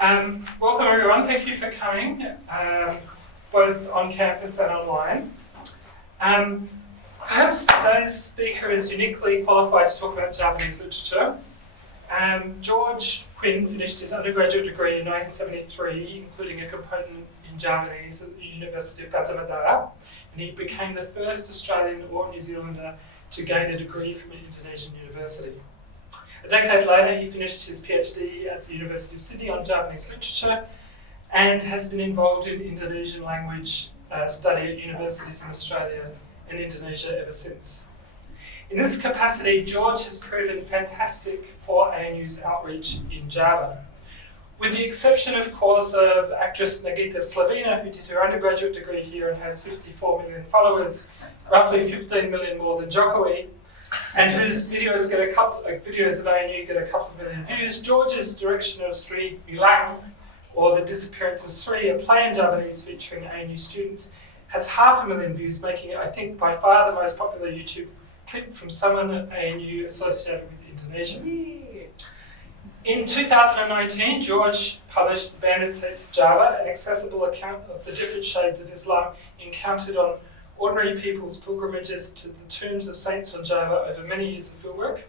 Welcome everyone, thank you for coming, both on campus and online. Perhaps today's speaker is uniquely qualified to talk about Javanese literature. George Quinn finished his undergraduate degree in 1973, including a component in Javanese at the University of Gajah Mada, and he became the first Australian or New Zealander to gain a degree from an Indonesian university. A decade later, he finished his PhD at the University of Sydney on Javanese literature and has been involved in Indonesian language study at universities in Australia and Indonesia ever since. In this capacity, George has proven fantastic for ANU's outreach in Java. With the exception, of course, of actress Nagita Slavina, who did her undergraduate degree here and has 54 million followers, roughly 15 million more than Jokowi, and whose videos videos of ANU get a couple of million views. George's direction of Sri Bilang, or The Disappearance of Sri, a play in Javanese featuring ANU students, has 500,000 views, making it, I think, by far the most popular YouTube clip from someone at ANU associated with Indonesia. In 2019, George published The Banded Saints of Java, an accessible account of the different shades of Islam encountered on ordinary people's pilgrimages to the tombs of saints on Java over many years of fieldwork.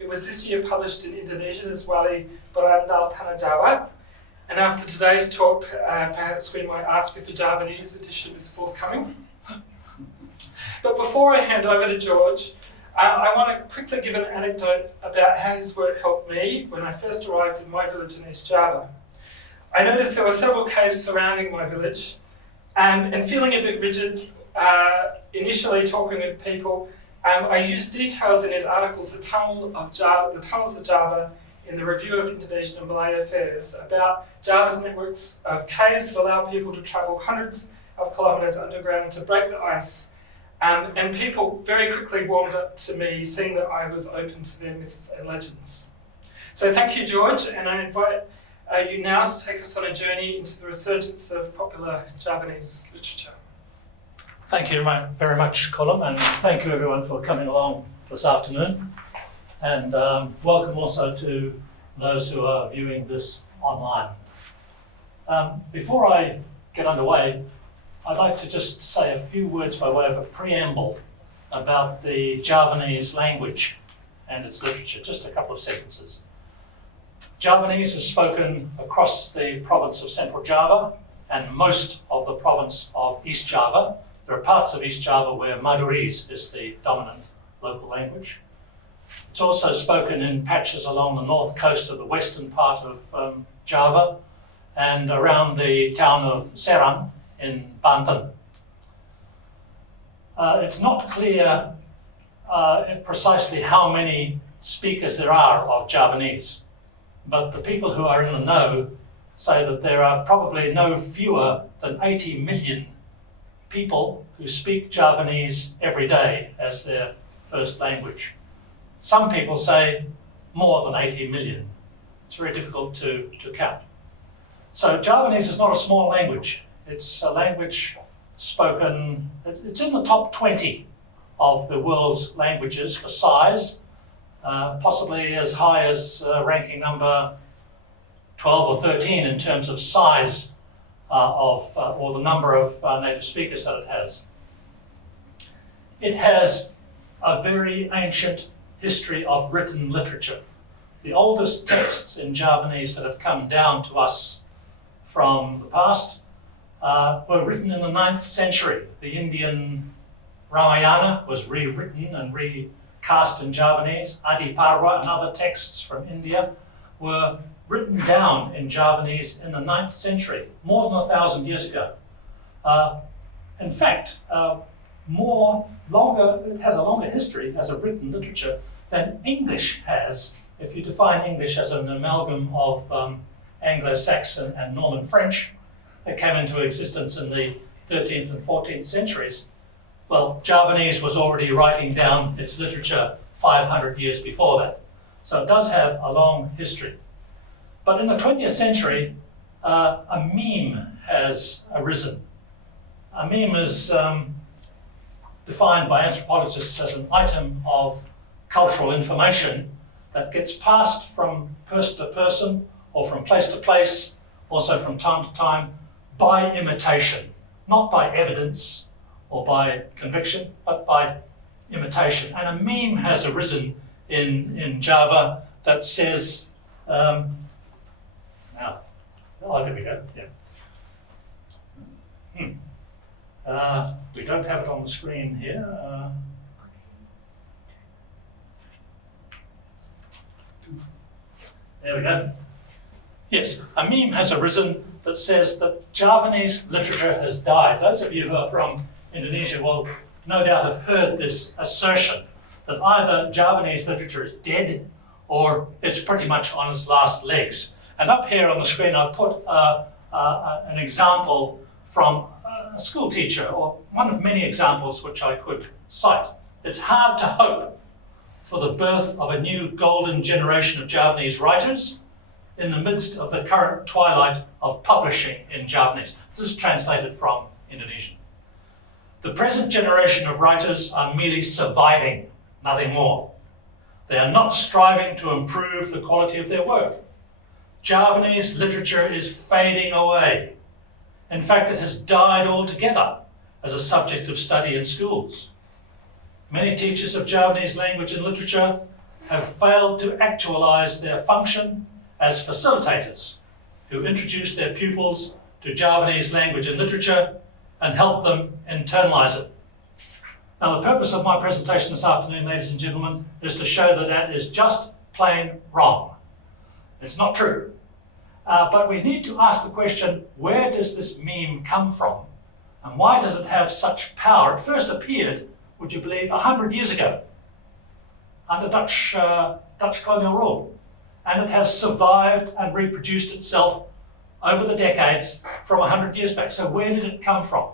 It was this year published in Indonesian as Wali Berandal Tanah Jawa. And after today's talk, perhaps we might ask if the Javanese edition is forthcoming. But before I hand over to George, I want to quickly give an anecdote about how his work helped me when I first arrived in my village in East Java. I noticed there were several caves surrounding my village, and feeling a bit rigid, initially talking with people, I used details in his articles, the Tunnels of Java, in the Review of Indonesian and Malay Affairs, about Java's networks of caves that allow people to travel hundreds of kilometres underground to break the ice. And people very quickly warmed up to me, seeing that I was open to their myths and legends. So thank you, George, and I invite you now to take us on a journey into the resurgence of popular Javanese literature. Thank you very much, Colin, and thank you everyone for coming along this afternoon. And welcome also to those who are viewing this online. Before I get underway, I'd like to just say a few words by way of a preamble about the Javanese language and its literature, just a couple of sentences. Javanese is spoken across the province of Central Java and most of the province of East Java. There are parts of East Java where Madurese is the dominant local language. It's also spoken in patches along the north coast of the western part of Java and around the town of Serang in Banten. It's not clear precisely how many speakers there are of Javanese, but the people who are in the know say that there are probably no fewer than 80 million people who speak Javanese every day as their first language. Some people say more than 80 million. It's very difficult to count. So Javanese is not a small language. It's a language spoken, it's in the top 20 of the world's languages for size, possibly as high as ranking number 12 or 13 in terms of size or the number of native speakers that it has. It has a very ancient history of written literature. The oldest texts in Javanese that have come down to us from the past were written in the 9th century. The Indian Ramayana was rewritten and recast in Javanese. Adi Parwa and other texts from India were written down in Javanese in the 9th century, more than 1,000 years ago. In fact, it has a longer history as a written literature than English has, if you define English as an amalgam of Anglo-Saxon and Norman French that came into existence in the 13th and 14th centuries. Well, Javanese was already writing down its literature 500 years before that. So it does have a long history. But in the 20th century, a meme has arisen. A meme is defined by anthropologists as an item of cultural information that gets passed from person to person or from place to place also from time to time, by imitation, not by evidence or by conviction, but by imitation. And a meme has arisen in Java that says, there we go, yeah. We don't have it on the screen here. There we go. Yes, a meme has arisen that says that Javanese literature has died. Those of you who are from Indonesia will no doubt have heard this assertion that either Javanese literature is dead or it's pretty much on its last legs. And up here on the screen I've put an example from a school teacher, or one of many examples which I could cite. It's hard to hope for the birth of a new golden generation of Javanese writers in the midst of the current twilight of publishing in Javanese. This is translated from Indonesian. The present generation of writers are merely surviving, nothing more. They are not striving to improve the quality of their work. Javanese literature is fading away. In fact, it has died altogether as a subject of study in schools. Many teachers of Javanese language and literature have failed to actualize their function as facilitators who introduce their pupils to Javanese language and literature and help them internalize it. Now, the purpose of my presentation this afternoon, ladies and gentlemen, is to show that that is just plain wrong. It's not true. But we need to ask the question, where does this meme come from? And why does it have such power? It first appeared, would you believe, 100 years ago under Dutch colonial rule. And it has survived and reproduced itself over the decades from 100 years back. So where did it come from?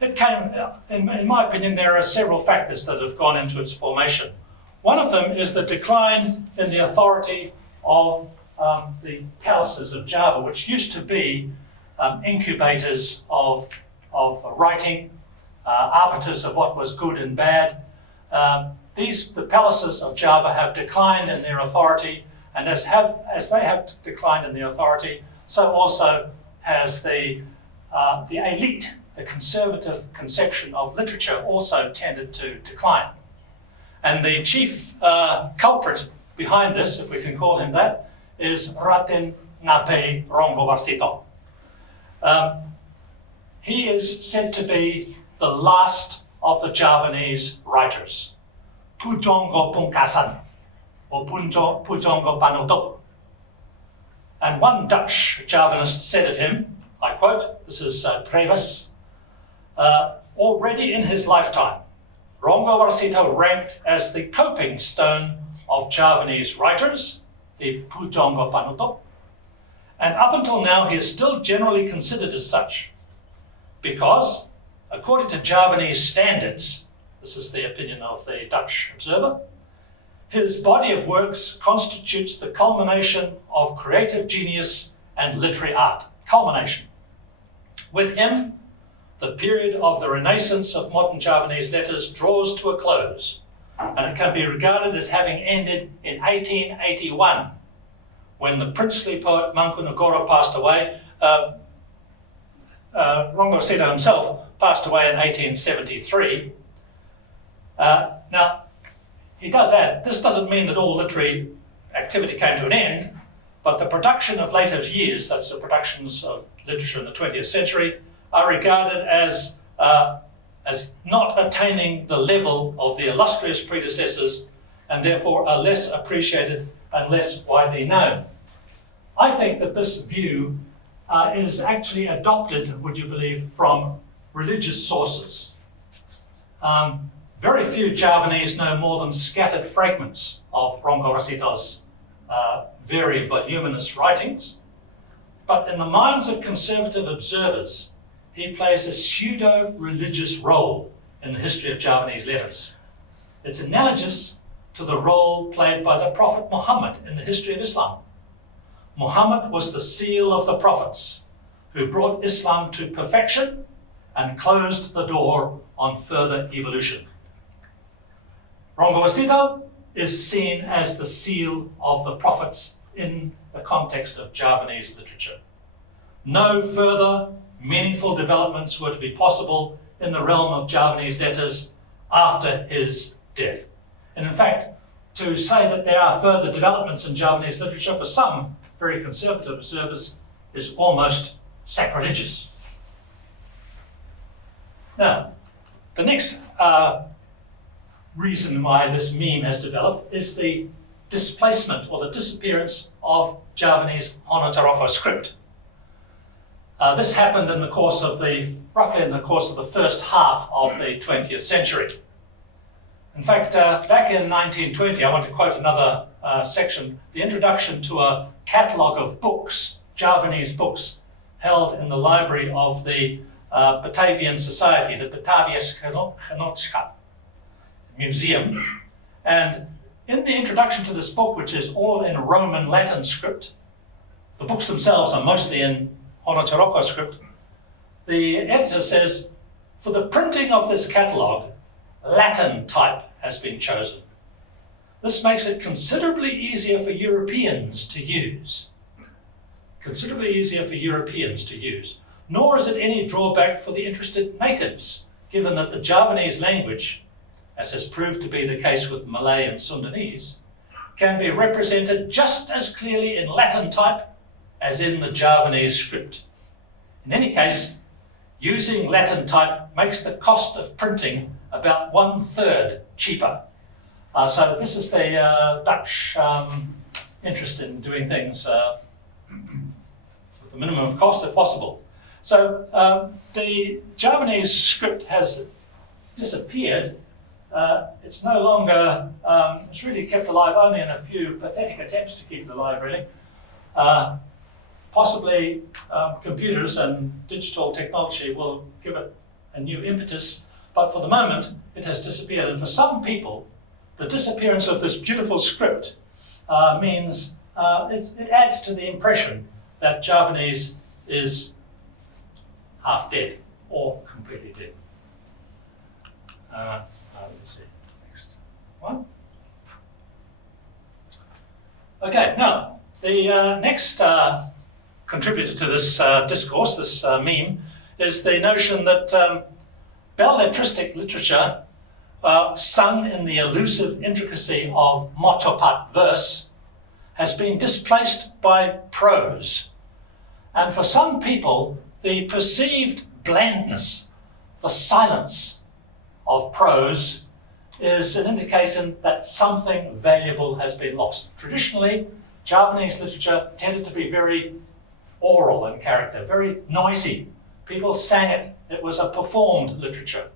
It came, in my opinion, there are several factors that have gone into its formation. One of them is the decline in the authority of the palaces of Java, which used to be incubators of writing, arbiters of what was good and bad. The palaces of Java have declined in their authority, and as they have declined in their authority, so also has the elite, the conservative conception of literature also tended to decline. And the chief culprit behind this, if we can call him that, is Raden Ngabe Ronggowarsito. He is said to be the last of the Javanese writers. Pujongo Pungkasan, or Pujongo Panutup. And one Dutch Javanist said of him, I quote, this is Treves, already in his lifetime, Ronggowarsito ranked as the coping stone of Javanese writers, the Pujongo Panutup, and up until now he is still generally considered as such, because, according to Javanese standards, this is the opinion of the Dutch observer, his body of works constitutes the culmination of creative genius and literary art. Culmination. With him, the period of the renaissance of modern Javanese letters draws to a close, and it can be regarded as having ended in 1881, when the princely poet Mangkunagara passed away. Ronggowarsito himself passed away in 1873. Now, he does add, this doesn't mean that all literary activity came to an end, but the production of later years, that's the productions of literature in the 20th century, are regarded as not attaining the level of the illustrious predecessors, and therefore are less appreciated and less widely known. I think that this view is actually adopted, would you believe, from religious sources. Very few Javanese know more than scattered fragments of Ronggowarsito's very voluminous writings, but in the minds of conservative observers, he plays a pseudo-religious role in the history of Javanese letters. It's analogous to the role played by the Prophet Muhammad in the history of Islam. Muhammad was the seal of the prophets who brought Islam to perfection and closed the door on further evolution. Ronggowarsito is seen as the seal of the prophets in the context of Javanese literature. No further meaningful developments were to be possible in the realm of Javanese letters after his death. And in fact, to say that there are further developments in Javanese literature for some very conservative observers is almost sacrilegious. Now, the next reason why this meme has developed is the displacement or the disappearance of Javanese hanacaraka script. This happened in the course of roughly in the course of the first half of the 20th century. In fact, back in 1920, I want to quote another section, the introduction to a catalogue of books, Javanese books, held in the library of the Batavian Society, the Batavias Genotschap Museum. And in the introduction to this book, which is all in Roman Latin script, the books themselves are mostly in hanacaraka script, the editor says, for the printing of this catalogue, Latin type has been chosen. This makes it considerably easier for Europeans to use. Considerably easier for Europeans to use. Nor is it any drawback for the interested natives, given that the Javanese language, as has proved to be the case with Malay and Sundanese, can be represented just as clearly in Latin type as in the Javanese script. In any case, using Latin type makes the cost of printing about 1/3 cheaper. So this is the Dutch interest in doing things with the minimum of cost if possible. So the Javanese script has disappeared. It's no longer, it's really kept alive only in a few pathetic attempts to keep it alive, really. Possibly computers and digital technology will give it a new impetus, but for the moment it has disappeared. And for some people, the disappearance of this beautiful script means it adds to the impression that Javanese is half dead or completely dead. Let me see, next one. Okay, now the next contributor to this discourse, this meme, is the notion that belletristic literature, sung in the elusive intricacy of motopat verse, has been displaced by prose. And for some people, the perceived blandness, the silence of prose is an indication that something valuable has been lost. Traditionally, Javanese literature tended to be very oral in character, very noisy. People sang it. It was a performed literature.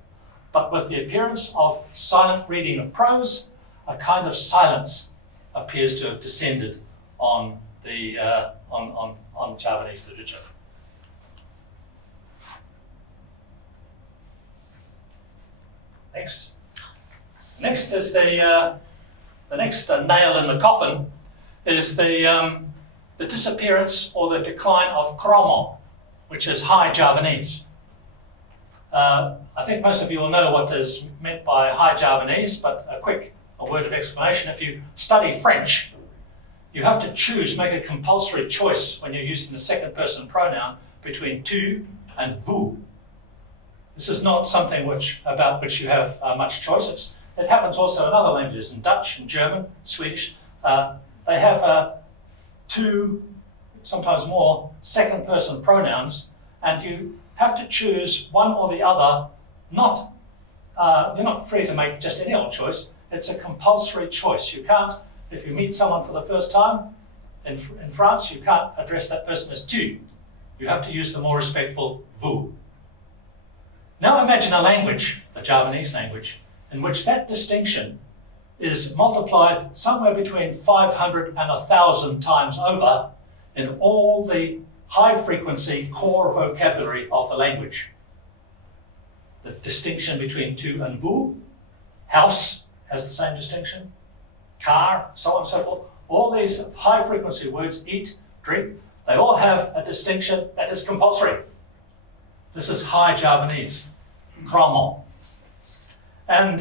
But with the appearance of silent reading of prose, a kind of silence appears to have descended on the on Javanese literature. Next is the next nail in the coffin is the disappearance or the decline of krama, which is High Javanese. I think most of you will know what is meant by High Javanese, but a word of explanation. If you study French, you have to choose, make a compulsory choice when you're using the second person pronoun between tu and vous. This is not something about which you have much choice. It happens also in other languages, in Dutch, in German, Swedish. They have two, sometimes more, second person pronouns, and you have to choose one or the other. You're not free to make just any old choice. It's a compulsory choice. You can't, if you meet someone for the first time in France, you can't address that person as tu. You have to use the more respectful vous. Now imagine a language, the Javanese language, in which that distinction is multiplied somewhere between 500 and 1,000 times over in all the high-frequency core vocabulary of the language. The distinction between tu and vous, house has the same distinction, car, so on and so forth. All these high-frequency words, eat, drink, they all have a distinction that is compulsory. This is High Javanese, krama. And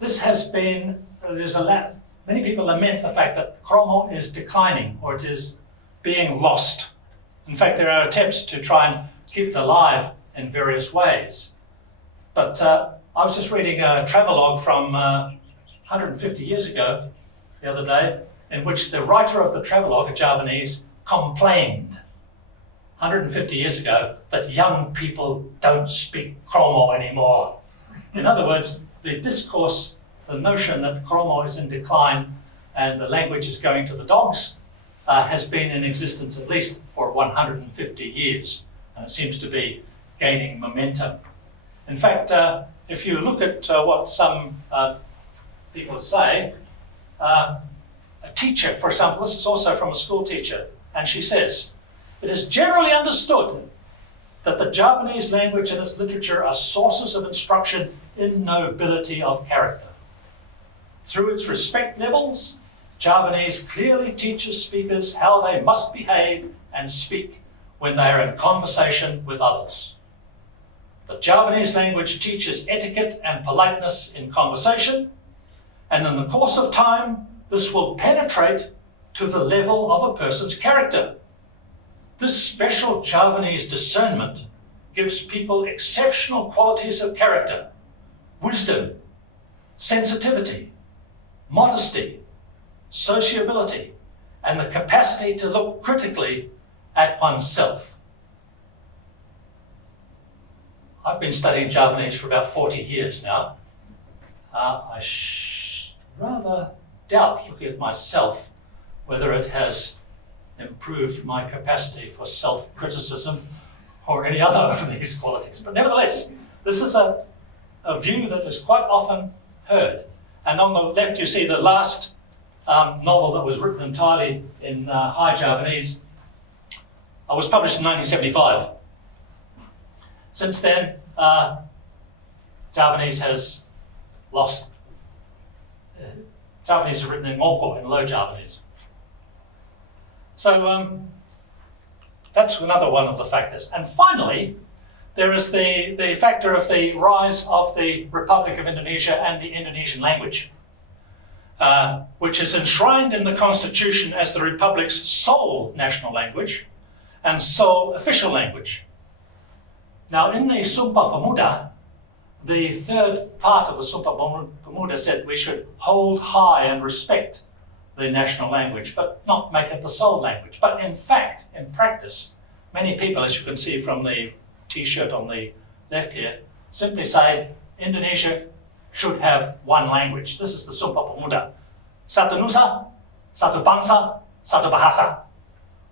this has been, many people lament the fact that krama is declining, or it is being lost. In fact, there are attempts to try and keep it alive in various ways. But I was just reading a travelogue from 150 years ago the other day, in which the writer of the travelogue, a Javanese, complained 150 years ago that young people don't speak krama anymore. In other words, the discourse, the notion that krama is in decline and the language is going to the dogs has been in existence at least for 150 years. And it seems to be gaining momentum. In fact, if you look at what some people say, a teacher, for example, this is also from a school teacher, and she says, "It is generally understood that the Javanese language and its literature are sources of instruction in nobility of character. Through its respect levels, Javanese clearly teaches speakers how they must behave and speak when they are in conversation with others. The Javanese language teaches etiquette and politeness in conversation, and in the course of time, this will penetrate to the level of a person's character. This special Javanese discernment gives people exceptional qualities of character, wisdom, sensitivity, modesty, sociability, and the capacity to look critically at oneself." I've been studying Javanese for about 40 years now. I rather doubt, looking at myself, whether it has improved my capacity for self-criticism or any other of these qualities. But nevertheless, this is a view that is quite often heard. And on the left you see the last novel that was written entirely in High Javanese. It was published in 1975. Since then, Javanese has lost. Javanese is written in Moko, in Low Javanese. So that's another one of the factors. And finally, there is the factor of the rise of the Republic of Indonesia and the Indonesian language, which is enshrined in the Constitution as the Republic's sole national language and sole official language. Now, in the Sumpah Pemuda, the third part of the Sumpah Pemuda said we should hold high and respect the national language, but not make it the sole language. But in fact, in practice, many people, as you can see from the T-shirt on the left here, simply say Indonesia should have one language. This is the Sumpah Pemuda. Satu Nusa, Satu Bangsa, Satu Bahasa,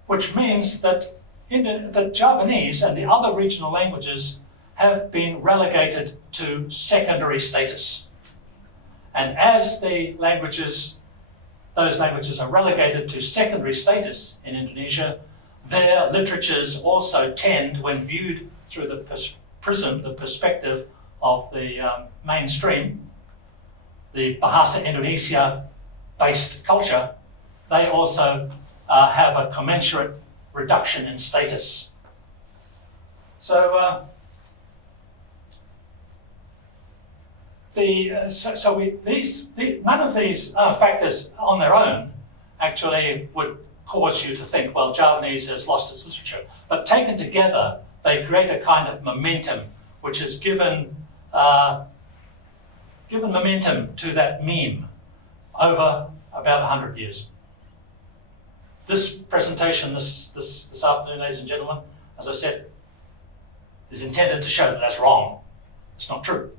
which means that the Javanese and the other regional languages have been relegated to secondary status. And as those languages are relegated to secondary status in Indonesia, their literatures also tend, when viewed through the perspective of the mainstream, the Bahasa Indonesia-based culture, they also have a commensurate reduction in status. So, none of these factors on their own actually would cause you to think, well, Javanese has lost its literature. But taken together, they create a kind of momentum which has given momentum to that meme over about 100 years. This presentation this afternoon, ladies and gentlemen, as I said, is intended to show that that's wrong. It's not true.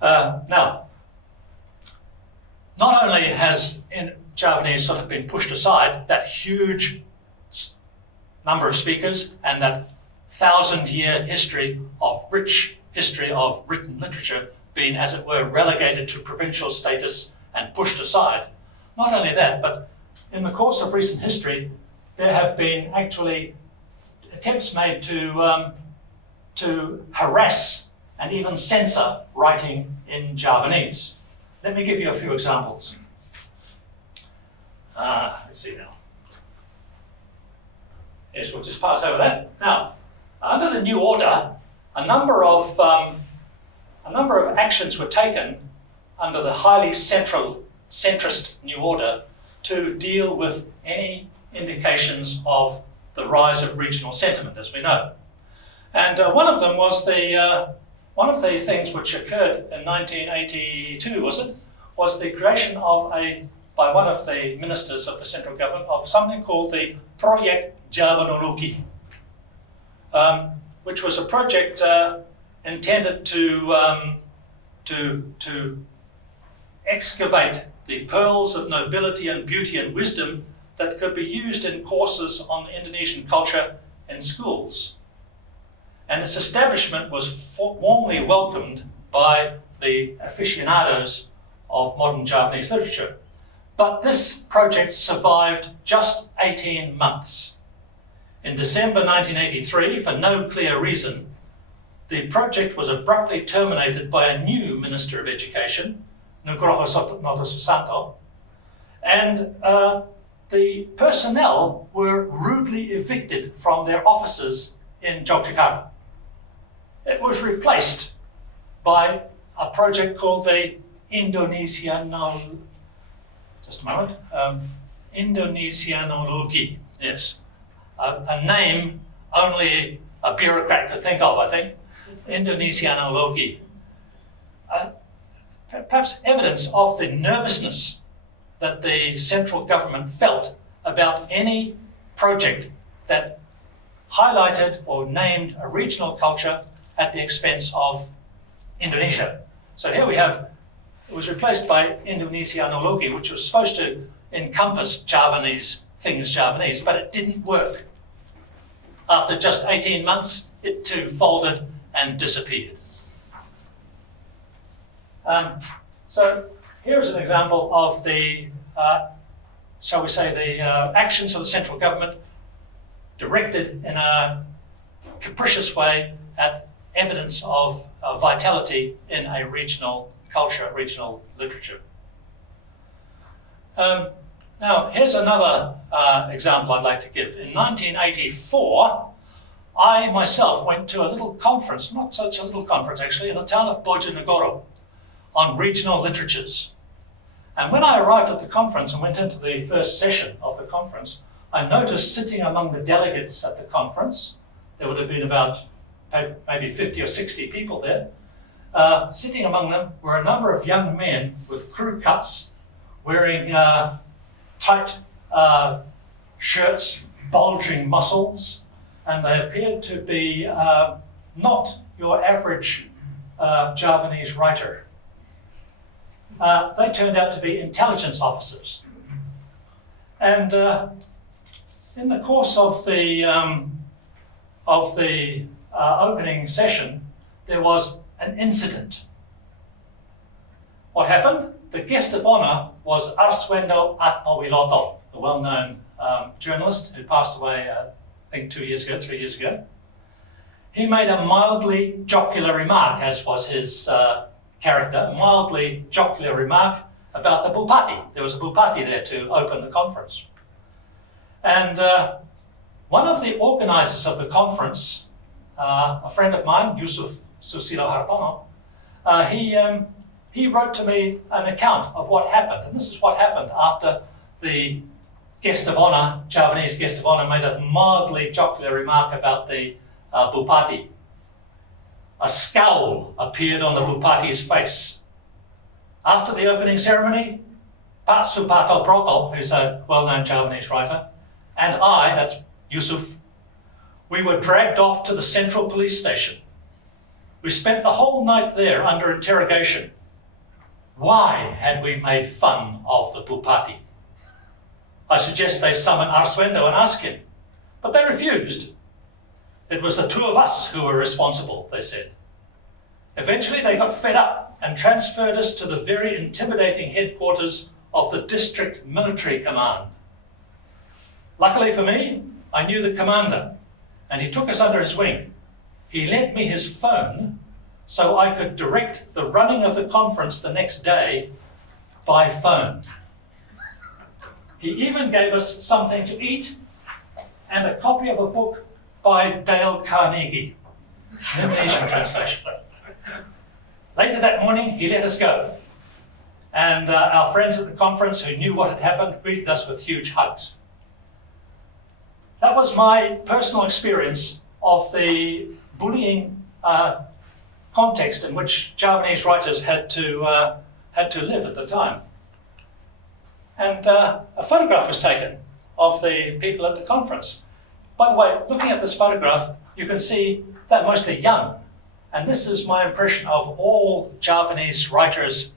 Now, not only has Javanese sort of been pushed aside, that huge number of speakers and that 1,000-year rich history of written literature been, as it were, relegated to provincial status and pushed aside. Not only that, but in the course of recent history, there have been actually attempts made to harass and even censor writing in Javanese. Let me give you a few examples. Let's see now. Yes, we'll just pass over that. Now, under the new order, a number of actions were taken under the highly central centrist new order to deal with any indications of the rise of regional sentiment, as we know. And one of them was one of the things which occurred in 1982, was the creation of by one of the ministers of the central government of something called the Project Javanologi, which was a project intended to excavate the pearls of nobility and beauty and wisdom that could be used in courses on Indonesian culture in schools. And its establishment was warmly welcomed by the aficionados of modern Javanese literature. But this project survived just 18 months. In December 1983, for no clear reason, the project was abruptly terminated by a new Minister of Education, Nugroho Noto Susanto, and the personnel were rudely evicted from their offices in Yogyakarta. It was replaced by a project called the Indonesianologi, yes. A name only a bureaucrat could think of, I think. Indonesianologi. Perhaps evidence of the nervousness that the central government felt about any project that highlighted or named a regional culture at the expense of Indonesia. So here we have, it was replaced by Indonesianologi, which was supposed to encompass Javanese, things Javanese, but it didn't work. After just 18 months, it too folded and disappeared. So here's an example of the, shall we say, the actions of the central government directed in a capricious way at evidence of vitality in a regional culture, regional literature. Now, here's another example I'd like to give. In 1984, I myself went to a little conference, not such a little conference actually, in the town of Bojonegoro on regional literatures. And when I arrived at the conference and went into the first session of the conference, I noticed sitting among the delegates at the conference, there would have been about maybe 50 or 60 people there, sitting among them were a number of young men with crew cuts, wearing tight shirts, bulging muscles, and they appeared to be not your average Javanese writer. They turned out to be intelligence officers. And in the course of the opening session, there was an incident. What happened? The guest of honor was Arswendo Atmawiloto, the well-known journalist who passed away, I think 3 years ago. He made a mildly jocular remark, as was his character, a mildly jocular remark about the Bupati. There was a Bupati there to open the conference. And one of the organizers of the conference, a friend of mine, Yusuf Susilo Hartono, he wrote to me an account of what happened. And this is what happened after the guest of honor, Javanese guest of honor, made a mildly jocular remark about the Bupati. A scowl appeared on the Bupati's face. After the opening ceremony, Pak Supato Broto, who's a well-known Javanese writer, and I, that's Yusuf, we were dragged off to the central police station. We spent the whole night there under interrogation. Why had we made fun of the Bupati? I suggest they summon Arswendo and ask him, but they refused. It was the two of us who were responsible, they said. Eventually they got fed up and transferred us to the very intimidating headquarters of the District Military Command. Luckily for me, I knew the commander, and he took us under his wing. He lent me his phone so I could direct the running of the conference the next day by phone. He even gave us something to eat and a copy of a book by Dale Carnegie, an Indonesian translation. Later that morning, he let us go. And our friends at the conference who knew what had happened greeted us with huge hugs. That was my personal experience of the bullying context in which Javanese writers had to live at the time. And a photograph was taken of the people at the conference. By the way, looking at this photograph, you can see they're mostly young. And this is my impression of all Javanese writers'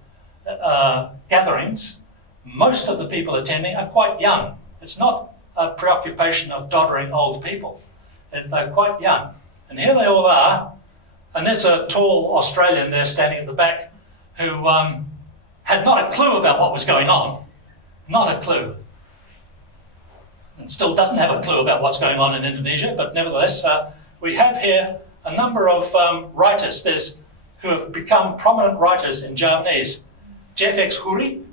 gatherings. Most of the people attending are quite young. It's not a preoccupation of doddering old people. They're quite young. And here they all are. And there's a tall Australian there standing at the back who had not a clue about what was going on. Not a clue. And still doesn't have a clue about what's going on in Indonesia, but nevertheless, we have here a number of writers who have become prominent writers in Javanese. Jeff X. Huri,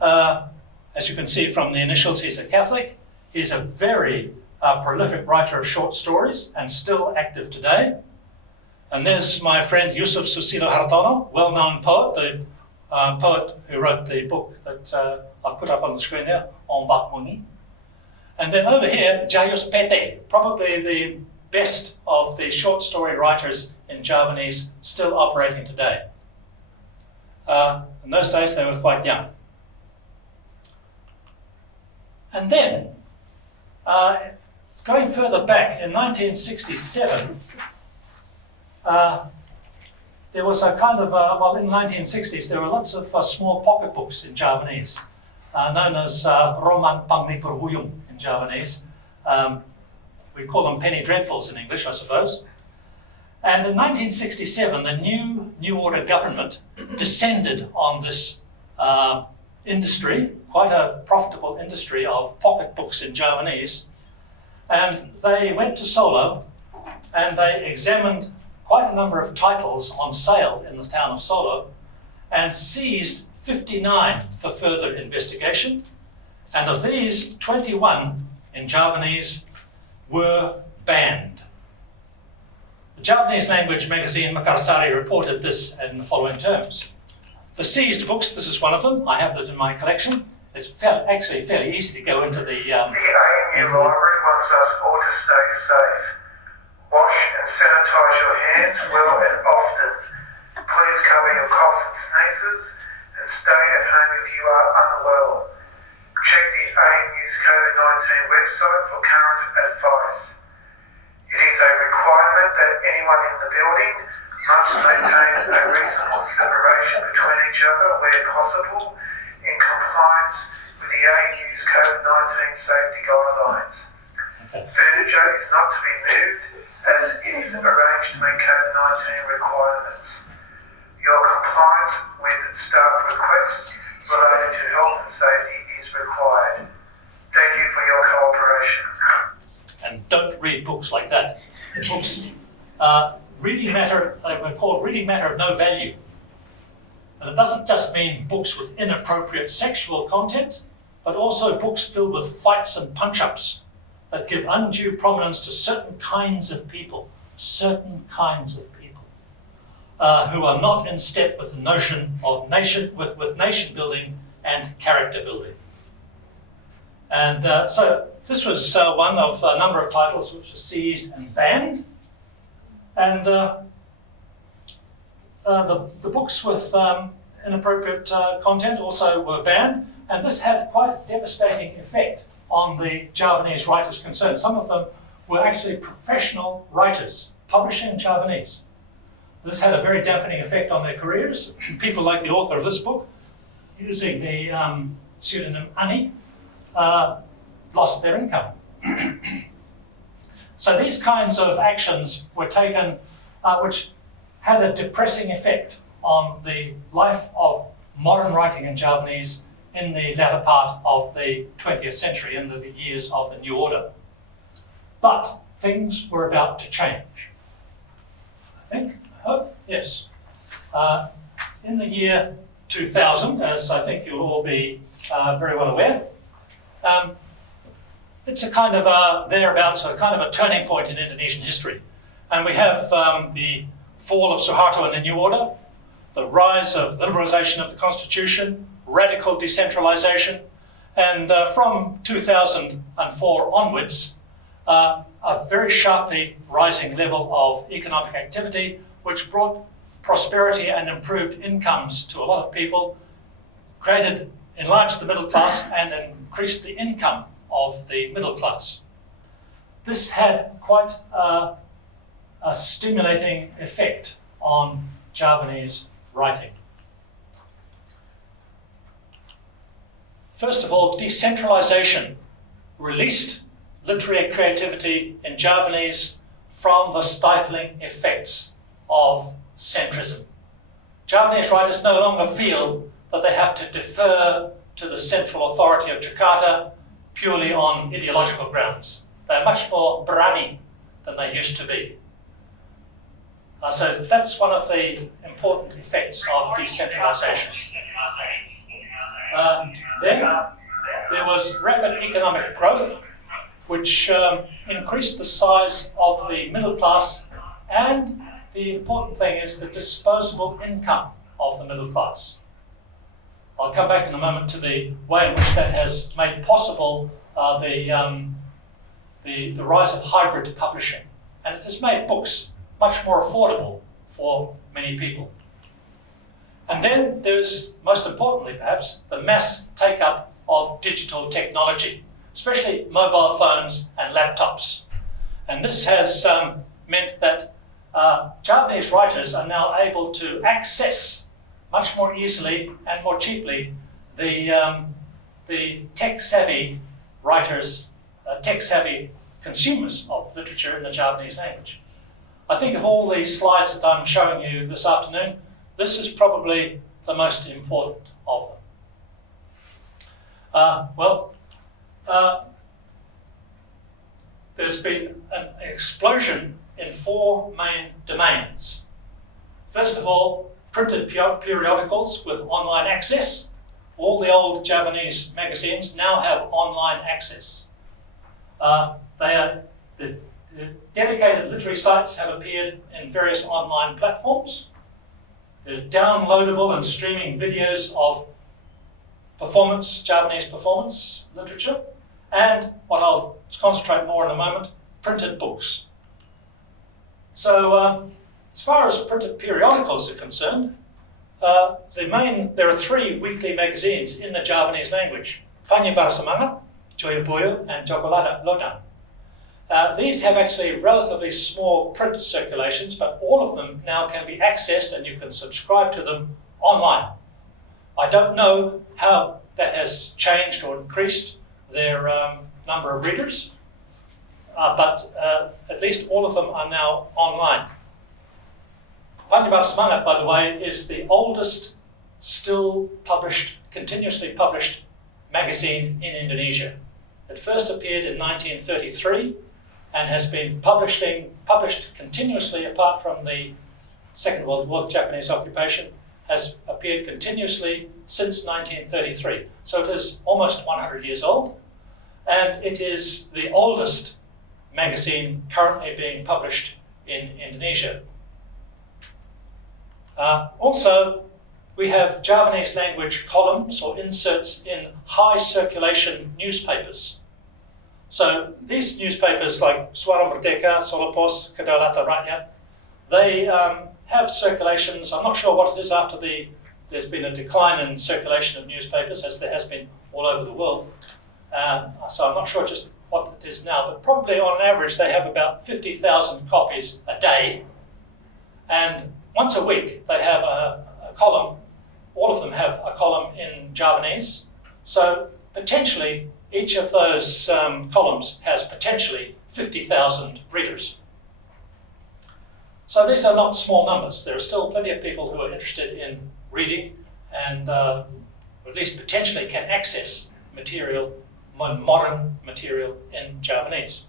as you can see from the initials, he's a Catholic. He's a very prolific writer of short stories and still active today. And there's my friend Yusuf Susilo Hartono, well-known poet, the poet who wrote the book that I've put up on the screen there, Ombak Mungi. And then over here, Jayus Pete, probably the best of the short story writers in Javanese still operating today. In those days, they were quite young. And then, going further back, in 1967, there was a kind of, in the 1960s, there were lots of small pocketbooks in Javanese, known as Roman Pangni Perhuyung in Javanese. We call them penny dreadfuls in English, I suppose. And in 1967, the New Order government descended on this industry, quite a profitable industry of pocketbooks in Javanese. And they went to Solo and they examined quite a number of titles on sale in the town of Solo and seized 59 for further investigation. And of these, 21 in Javanese were banned. The Javanese language magazine Makarsari reported this in the following terms. The seized books, this is one of them, I have that in my collection. It's actually fairly easy to go into the... The AMU Library wants us all to stay safe. Wash and sanitise your hands well and often. Please cover your coughs and sneezes and stay at home if you are unwell. Check the AMU's COVID-19 website for current advice. It is a requirement that anyone in the building must maintain a reasonable separation between each other where possible in compliance with the AMU's COVID-19 safety guidelines. Furniture is not to be moved as it is arranged to meet COVID-19 requirements. Your compliance with staff requests related to health and safety is required. Thank you for your cooperation. And don't read books like that. Books, reading matter, they were called reading matter of no value. And it doesn't just mean books with inappropriate sexual content, but also books filled with fights and punch-ups that give undue prominence to certain kinds of people who are not in step with the notion of nation building and character building. And so this was one of a number of titles which were seized and banned. And the books with inappropriate content also were banned. And this had quite a devastating effect on the Javanese writers concerned. Some of them were actually professional writers, publishing in Javanese. This had a very dampening effect on their careers. People like the author of this book, using the pseudonym Ani, lost their income. So these kinds of actions were taken which had a depressing effect on the life of modern writing in Javanese in the latter part of the 20th century, in the years of the New Order. But things were about to change. I hope, yes. In the year 2000, as I think you'll all be very well aware, it's a kind of thereabouts, a kind of a turning point in Indonesian history. And we have the fall of Suharto and the New Order, the rise of liberalisation of the constitution, radical decentralisation, and from 2004 onwards, a very sharply rising level of economic activity, which brought prosperity and improved incomes to a lot of people, enlarged the middle class and increased the income of the middle class. This had quite a stimulating effect on Javanese writing. First of all, decentralisation released literary creativity in Javanese from the stifling effects of centrism. Javanese writers no longer feel that they have to defer to the central authority of Jakarta purely on ideological grounds. They're much more berani than they used to be. So that's one of the important effects of decentralisation. Then there was rapid economic growth, which increased the size of the middle class, and the important thing is the disposable income of the middle class. I'll come back in a moment to the way in which that has made possible the rise of hybrid publishing, and it has made books much more affordable for many people. And then there's, most importantly perhaps, the mass take-up of digital technology, especially mobile phones and laptops. And this has meant that Javanese writers are now able to access much more easily and more cheaply the tech-savvy writers, tech-savvy consumers of literature in the Javanese language. I think of all these slides that I'm showing you this afternoon, this is probably the most important of them. There's been an explosion in four main domains. First of all, printed periodicals with online access. All the old Javanese magazines now have online access. The dedicated literary sites have appeared in various online platforms. There's downloadable and streaming videos of Javanese performance literature, and what I'll concentrate more in a moment, printed books. So, as far as printed periodicals are concerned, there are three weekly magazines in the Javanese language: Panya Barasamangat, Joyoboyo, and Jokolada Lodan. These have actually relatively small print circulations, but all of them now can be accessed and you can subscribe to them online. I don't know how that has changed or increased their number of readers, but at least all of them are now online. Panjabar Semangat, by the way, is the oldest still continuously published magazine in Indonesia. It first appeared in 1933 and has been published continuously apart from the Second World War, Japanese occupation, has appeared continuously since 1933. So it is almost 100 years old, and it is the oldest magazine currently being published in Indonesia. Also, we have Javanese language columns or inserts in high circulation newspapers. So these newspapers like Suara Merdeka, Solopos, Kedaulatan Rakyat, they have circulations. I'm not sure what it is after there's been a decline in circulation of newspapers, as there has been all over the world. So I'm not sure just what it is now, but probably on average they have about 50,000 copies a day. And once a week they have a column. All of them have a column in Javanese. So potentially each of those columns has potentially 50,000 readers. So these are not small numbers. There are still plenty of people who are interested in reading and at least potentially can access modern material in Javanese.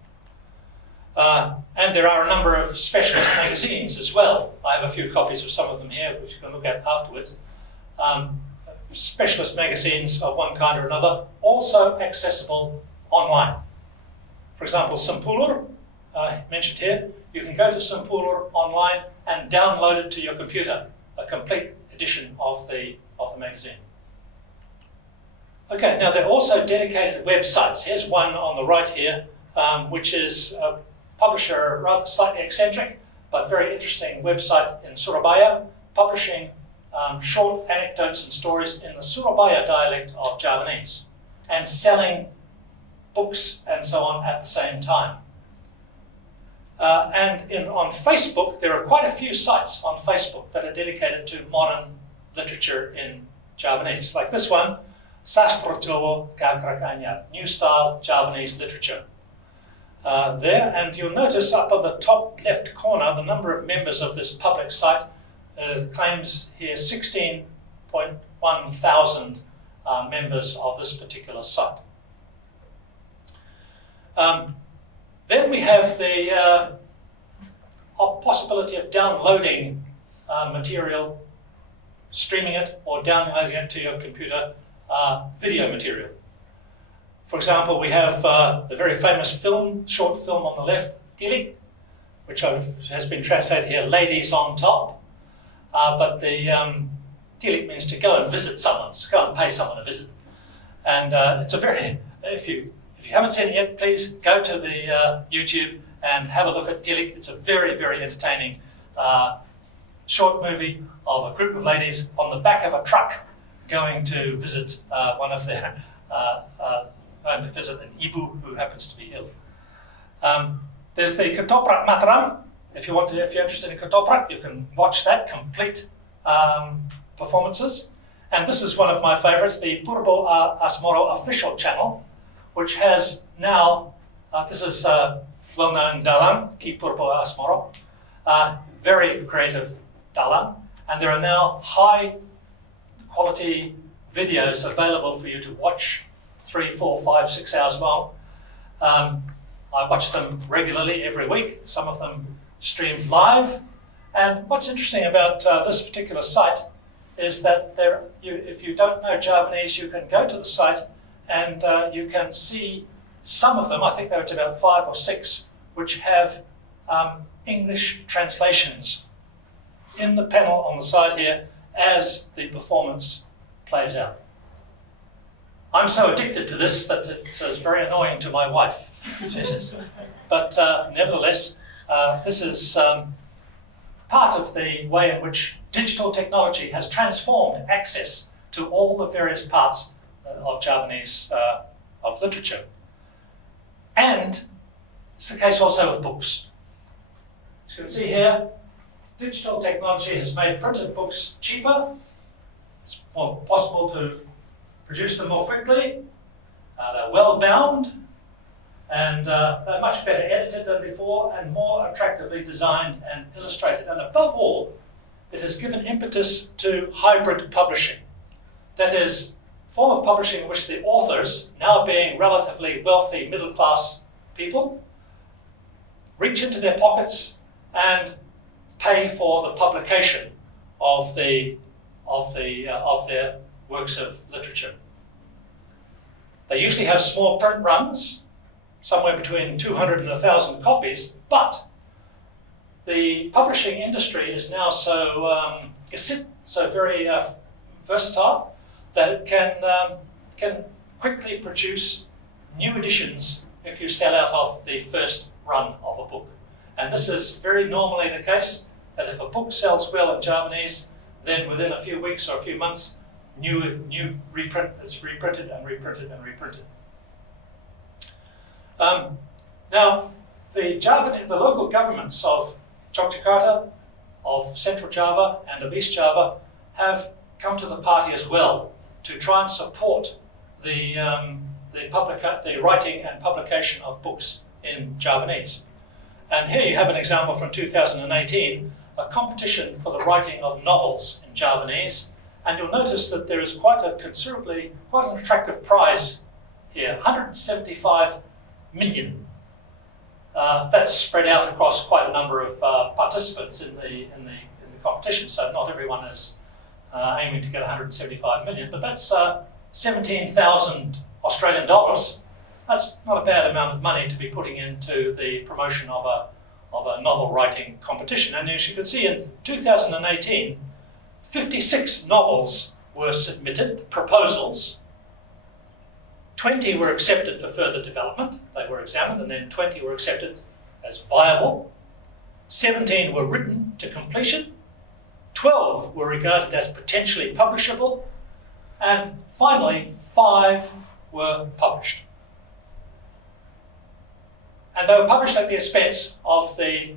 And there are a number of specialist magazines as well. I have a few copies of some of them here, which you can look at afterwards. Specialist magazines of one kind or another, also accessible online. For example, Sempulur, mentioned here, you can go to Sempulur online and download it to your computer. edition of the magazine. Okay, now there are also dedicated websites. Here's one on the right here, which is a publisher, rather slightly eccentric, but very interesting website in Surabaya, publishing short anecdotes and stories in the Surabaya dialect of Javanese, and selling books and so on at the same time. On Facebook, there are quite a few sites on Facebook that are dedicated to modern literature in Javanese, like this one, Sastra Jawa Gagrak Anyar, New Style Javanese Literature. There, and you'll notice up on the top left corner, the number of members of this public site claims here 16.1 thousand members of this particular site. Then we have the possibility of downloading material, streaming it, or downloading it to your computer, video material. For example, we have the very famous short film on the left, Indic, which has been translated here, Ladies on Top. But the Indic means to go and visit someone, to go and pay someone a visit. And it's a very, if you haven't seen it yet, please go to the YouTube and have a look at Indic. It's a very, very entertaining short movie of a group of ladies on the back of a truck going to visit one of their going to visit an ibu who happens to be ill. There's the Ketoprak Mataram. If you're interested in Ketoprak, you can watch that complete performances. And this is one of my favorites, the Purbo Asmoro official channel, which has now, this is well-known Dalam, Ki Purbo Asmoro, very creative Dalam, and there are now high-quality videos available for you to watch, 3, 4, 5, 6 hours long. I watch them regularly every week, some of them streamed live. And what's interesting about this particular site is that if you don't know Javanese, you can go to the site and you can see some of them, I think there are about 5 or 6, which have English translations in the panel on the side here as the performance plays out. I'm so addicted to this that it's very annoying to my wife, she says. But nevertheless, this is part of the way in which digital technology has transformed access to all the various parts of Javanese of literature. And it's the case also with books. As you can see here, digital technology has made printed books cheaper. It's more possible to produce them more quickly. They're well bound, and they're much better edited than before and more attractively designed and illustrated. And above all, it has given impetus to hybrid publishing. That is, a form of publishing in which the authors, now being relatively wealthy middle-class people, reach into their pockets and pay for the publication of their works of literature. They usually have small print runs, somewhere between 200 and 1,000 copies, but the publishing industry is now so very versatile that it can quickly produce new editions if you sell out of the first run of a book. And this is very normally the case, that if a book sells well in Javanese, then within a few weeks or a few months, new reprint is reprinted and reprinted and reprinted. Now, the local governments of Yogyakarta, of Central Java and of East Java have come to the party as well to try and support the writing and publication of books in Javanese. And here you have an example from 2018, a competition for the writing of novels in Javanese. And you'll notice that there is quite an attractive prize here, 175 million. That's spread out across quite a number of participants in the competition, so not everyone is aiming to get 175 million, but that's 17,000 Australian dollars. That's not a bad amount of money to be putting into the promotion of a novel writing competition. And as you can see, in 2018, 56 novels were submitted, proposals. 20 were accepted for further development. They were examined, and then 20 were accepted as viable. 17 were written to completion. 12 were regarded as potentially publishable. And finally, 5 were published. And they were published at the expense of the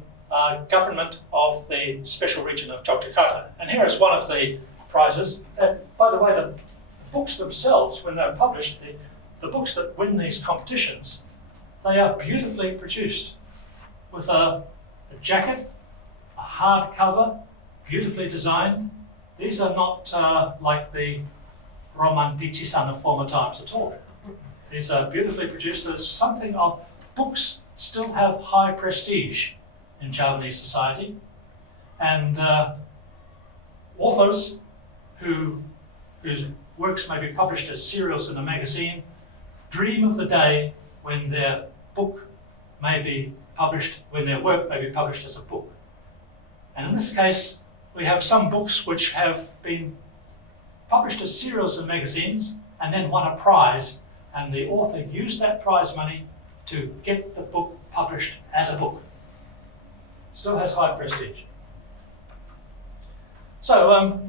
government of the special region of Yogyakarta. And here is one of the prizes. And by the way, the books themselves, when they're published, the books that win these competitions, they are beautifully produced with a jacket, a hard cover, beautifully designed. These are not like the Roman Pichisan of former times at all. These are beautifully produced. There's something of books still have high prestige in Javanese society, and authors whose works may be published as serials in a magazine dream of the day when their book may be published, when their work may be published as a book. And in this case, we have some books which have been published as serials in magazines and then won a prize, and the author used that prize money to get the book published as a book. Still has high prestige. So,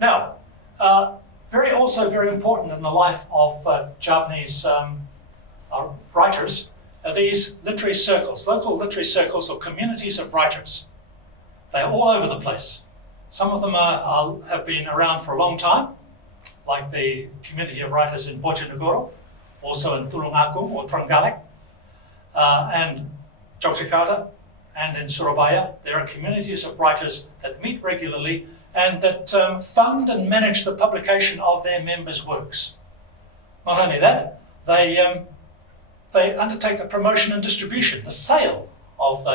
now, very important in the life of Javanese writers are these literary circles, local literary circles or communities of writers. They are all over the place. Some of them have been around for a long time, like the community of writers in Bojonegoro, also in Tulungagung or Trenggalek, and Yogyakarta, and in Surabaya. There are communities of writers that meet regularly and that fund and manage the publication of their members' works. Not only that, they undertake the promotion and distribution, the sale of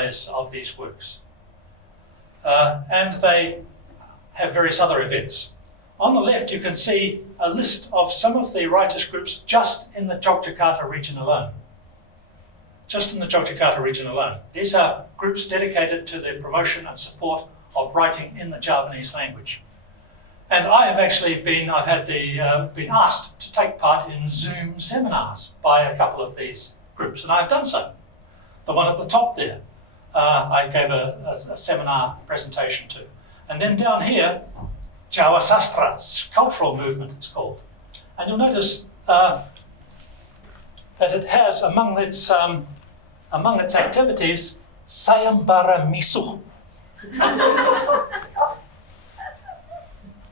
these works. And they have various other events. On the left, you can see a list of some of the writers' groups just in the Yogyakarta region alone. Just in the Yogyakarta region alone. These are groups dedicated to the promotion and support of writing in the Javanese language. And I have actually been asked to take part in Zoom seminars by a couple of these groups, and I've done so. The one at the top there, I gave a seminar presentation to. And then down here, Jawa Sastra, cultural movement it's called. And you'll notice that it has among its activities, Sayembara Misuh.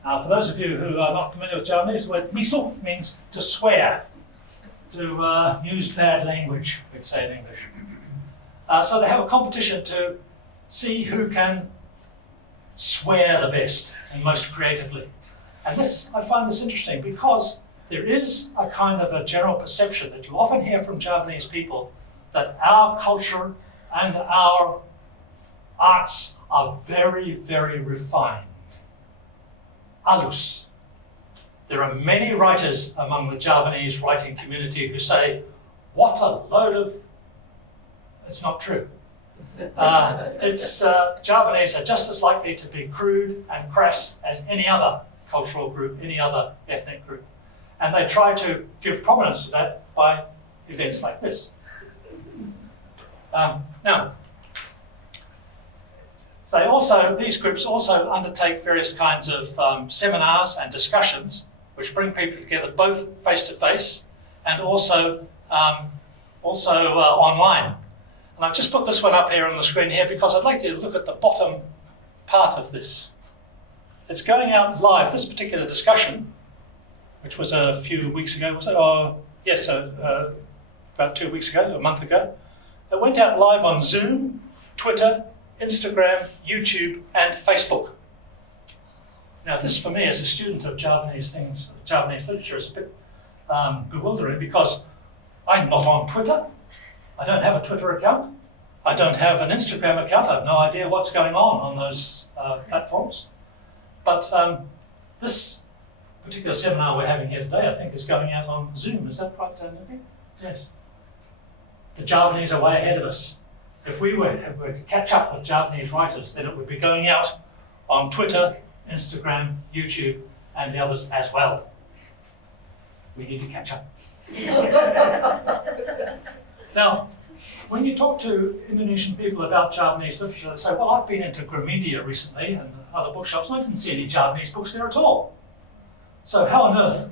Now, for those of you who are not familiar with Javanese, the word misuh means to swear, to use bad language, we'd say in English. So they have a competition to see who can swear the best and most creatively. And I find this interesting because there is a kind of a general perception that you often hear from Javanese people that our culture and our arts are very, very refined. Alus. There are many writers among the Javanese writing community who say, what a load of... It's not true. Javanese are just as likely to be crude and crass as any other cultural group, any other ethnic group. And they try to give prominence to that by events like this. Now, these groups also undertake various kinds of seminars and discussions which bring people together both face-to-face and also online. And I've just put this one up here on the screen here because I'd like to look at the bottom part of this. It's going out live, this particular discussion, which was a few weeks ago, was it? Oh, yes, about 2 weeks ago, a month ago. It went out live on Zoom, Twitter, Instagram, YouTube, and Facebook. Now, this for me as a student of Javanese literature is a bit bewildering because I'm not on Twitter. I don't have a Twitter account. I don't have an Instagram account. I have no idea what's going on those platforms. But this particular seminar we're having here today, I think, is going out on Zoom. Is that right, Nicky? Yes. The Javanese are way ahead of us. If we were to catch up with Javanese writers, then it would be going out on Twitter, Instagram, YouTube, and the others as well. We need to catch up. Now, when you talk to Indonesian people about Javanese literature, they say, well, I've been into Gramedia recently and other bookshops, and I didn't see any Javanese books there at all. So how on earth,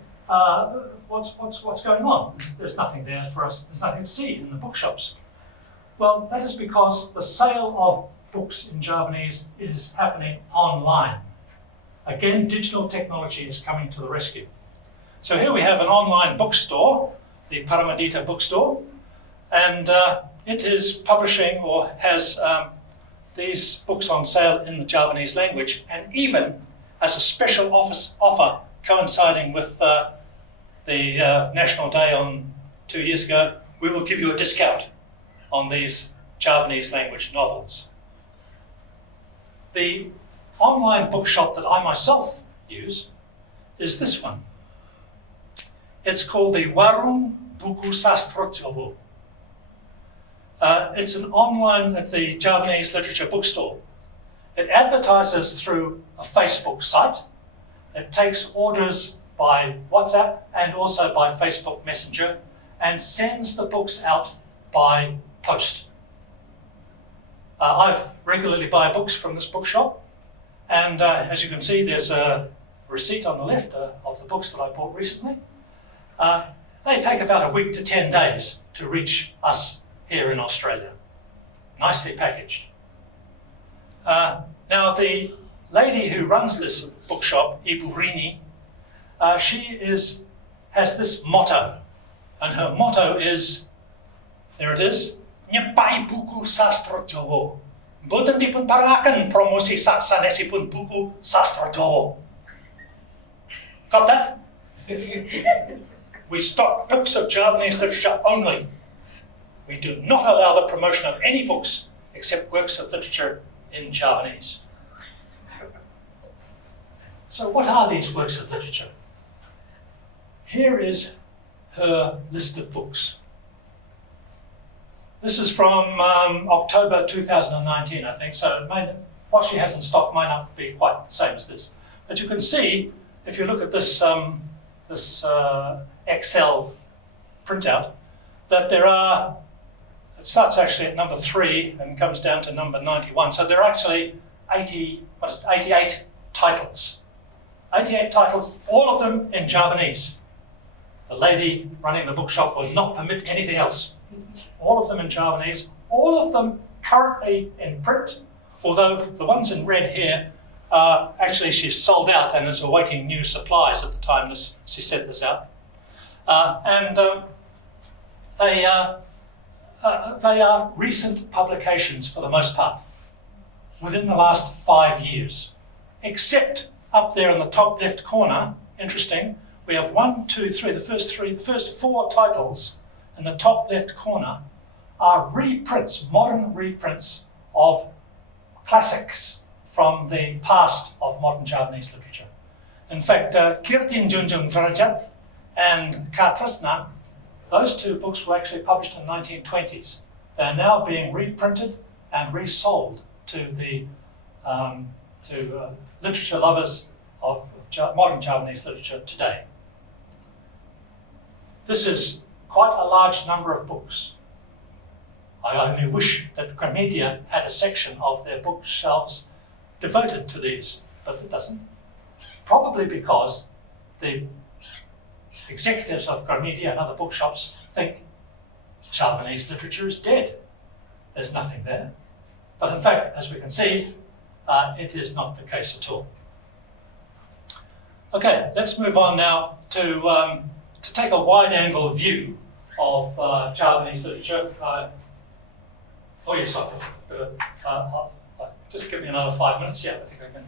what's going on? There's nothing there for us, there's nothing to see in the bookshops. Well, that is because the sale of books in Javanese is happening online. Again, digital technology is coming to the rescue. So here we have an online bookstore, the Paramadita bookstore, and it is publishing or has these books on sale in the Javanese language, and even as a special offer coinciding with the National Day on 2 years ago, we will give you a discount on these Javanese language novels. The online bookshop that I myself use is this one. It's called the Warung Buku Sastra Jawa. It's an online at the Javanese literature bookstore. It advertises through a Facebook site. It takes orders by WhatsApp and also by Facebook Messenger and sends the books out by post. I regularly buy books from this bookshop, and as you can see, there's a receipt on the left of the books that I bought recently. They take about a week to 10 days to reach us here in Australia, nicely packaged. Now, the lady who runs this bookshop, Ibu Rini, she has this motto, and her motto is, there it is, Nyepai buku sastra Jawa. Boten dipun paraken promosi sanesipun buku sastra Jawa. Got that? We stock books of Javanese literature only. We do not allow the promotion of any books except works of literature in Javanese. So what are these works of literature? Here is her list of books. This is from October 2019, I think, so what she has in stock might not be quite the same as this. But you can see, if you look at this, Excel printout, that there are, it starts actually at number 3 and comes down to number 91. So there are actually 88 titles. 88 titles, all of them in Javanese. The lady running the bookshop would not permit anything else. All of them in Javanese, all of them currently in print, although the ones in red here, actually she's sold out and is awaiting new supplies at the time she sent this out. They are recent publications for the most part, within the last 5 years, except up there in the top left corner, interesting, we have 1, 2, 3, the first 4 titles in the top left corner are reprints, modern reprints of classics from the past of modern Javanese literature. In fact, Kirtin Junjung Derajat and Katrisna, those 2 books were actually published in the 1920s. They're now being reprinted and resold to the literature lovers of modern Javanese literature today. This is quite a large number of books. I only wish that Gramedia had a section of their bookshelves devoted to these, but it doesn't. Probably because the executives of Gramedia and other bookshops think Javanese literature is dead. There's nothing there. But in fact, as we can see, it is not the case at all. Okay, let's move on now to take a wide-angle view of Javanese literature. Oh yes, just give me another 5 minutes. Yeah, I think I can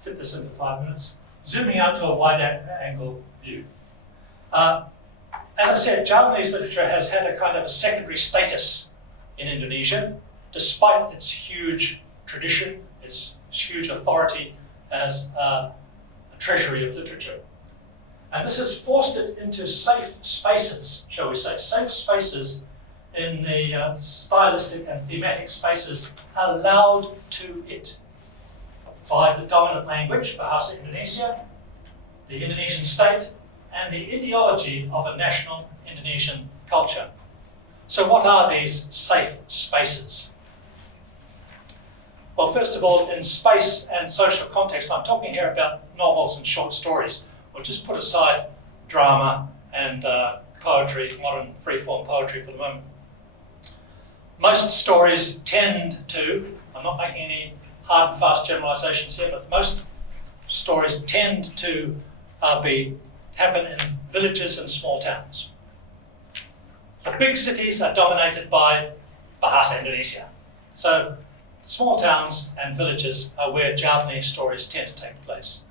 fit this into 5 minutes. Zooming out to a wide-angle view. As I said, Javanese literature has had a kind of a secondary status in Indonesia, despite its huge tradition, its huge authority as a treasury of literature. And this has forced it into safe spaces, shall we say, safe spaces in the stylistic and thematic spaces allowed to it. by the dominant language, Bahasa Indonesia, the Indonesian state, and the ideology of a national Indonesian culture. So what are these safe spaces? Well, first of all, in space and social context, I'm talking here about novels and short stories. We'll just put aside drama and poetry, modern free-form poetry for the moment. Most stories tend to, I'm not making any hard and fast generalizations here, but most stories tend to happen in villages and small towns. The big cities are dominated by Bahasa Indonesia. So small towns and villages are where Javanese stories tend to take place.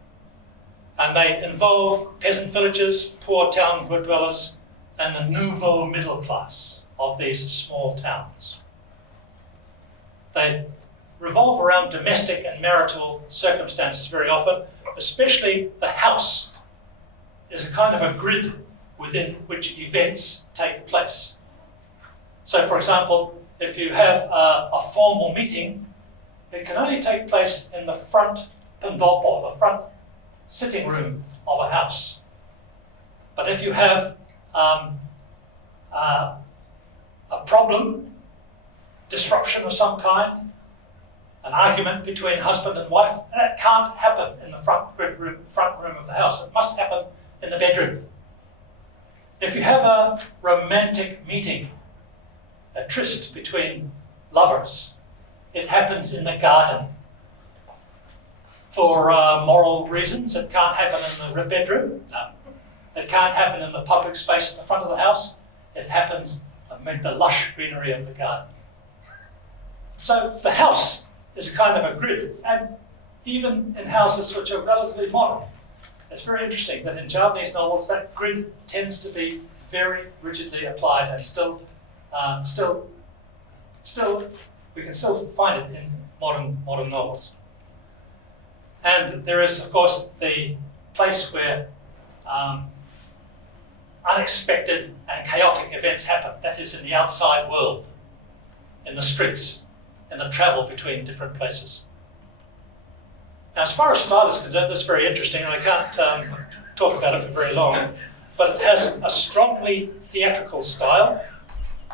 And they involve peasant villages, poor town wood dwellers, and the nouveau middle class of these small towns. They revolve around domestic and marital circumstances very often, especially the house is a kind of a grid within which events take place. So, for example, if you have a formal meeting, it can only take place in the front pendopo, the front sitting room of a house. But if you have a problem, disruption of some kind, an argument between husband and wife, that can't happen in the front room of the house. It must happen in the bedroom. If you have a romantic meeting, a tryst between lovers, it happens in the garden. For moral reasons, it can't happen in the bedroom. No. It can't happen in the public space at the front of the house. It happens amid the lush greenery of the garden. So the house is a kind of a grid, and even in houses which are relatively modern, it's very interesting that in Javanese novels that grid tends to be very rigidly applied, and still we can still find it in modern novels. And there is, of course, the place where unexpected and chaotic events happen. That is in the outside world, in the streets, in the travel between different places. Now, as far as style is concerned, this is very interesting, and I can't talk about it for very long, but it has a strongly theatrical style,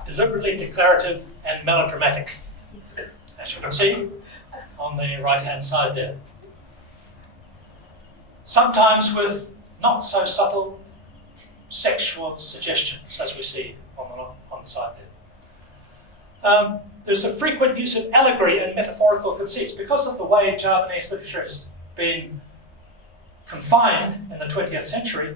deliberately declarative and melodramatic, as you can see on the right-hand side there. Sometimes with not so subtle sexual suggestions, as we see on the side there. There's a frequent use of allegory and metaphorical conceits. Because of the way Javanese literature has been confined in the 20th century,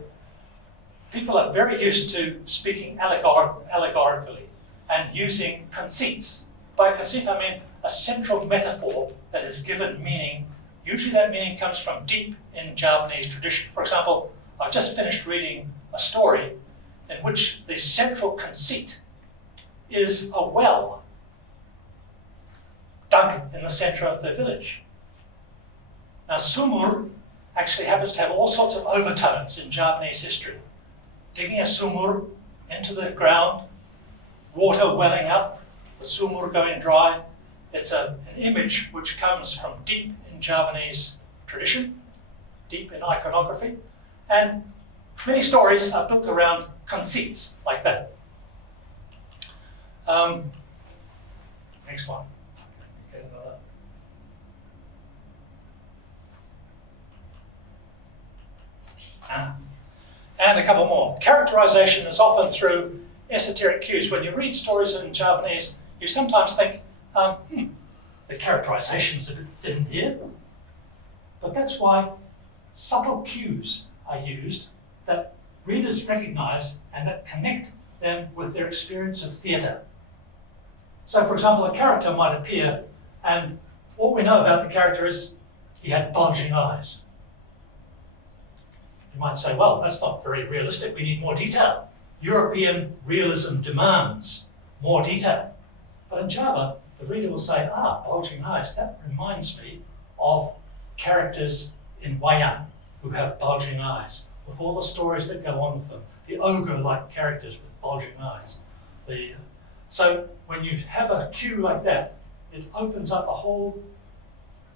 people are very used to speaking allegorically and using conceits. By conceit, I mean a central metaphor that is given meaning. Usually that meaning comes from deep in Javanese tradition. For example, I've just finished reading a story in which the central conceit is a well dug in the center of the village. Now, sumur actually happens to have all sorts of overtones in Javanese history. Digging a sumur into the ground, water welling up, the sumur going dry. It's an image which comes from deep in Javanese tradition, deep in iconography, and many stories are built around conceits like that. Next one. Get another. And a couple more. Characterization is often through esoteric cues. When you read stories in Javanese, you sometimes think, the characterization is a bit thin here. But that's why subtle cues are used that readers recognize and that connect them with their experience of theatre. So, for example, a character might appear, and all we know about the character is he had bulging eyes. You might say, well, that's not very realistic, we need more detail. European realism demands more detail. But in Java, the reader will say, bulging eyes, that reminds me of characters in wayang who have bulging eyes, with all the stories that go on with them, the ogre-like characters with bulging eyes. So when you have a cue like that, it opens up a whole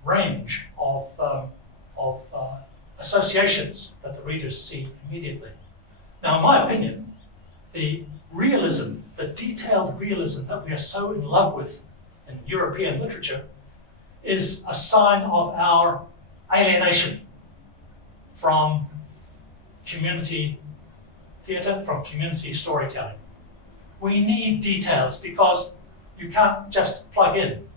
range of associations that the readers see immediately. Now, in my opinion, the realism, the detailed realism that we are so in love with in European literature is a sign of our alienation from community theatre, from community storytelling. We need details because you can't just plug in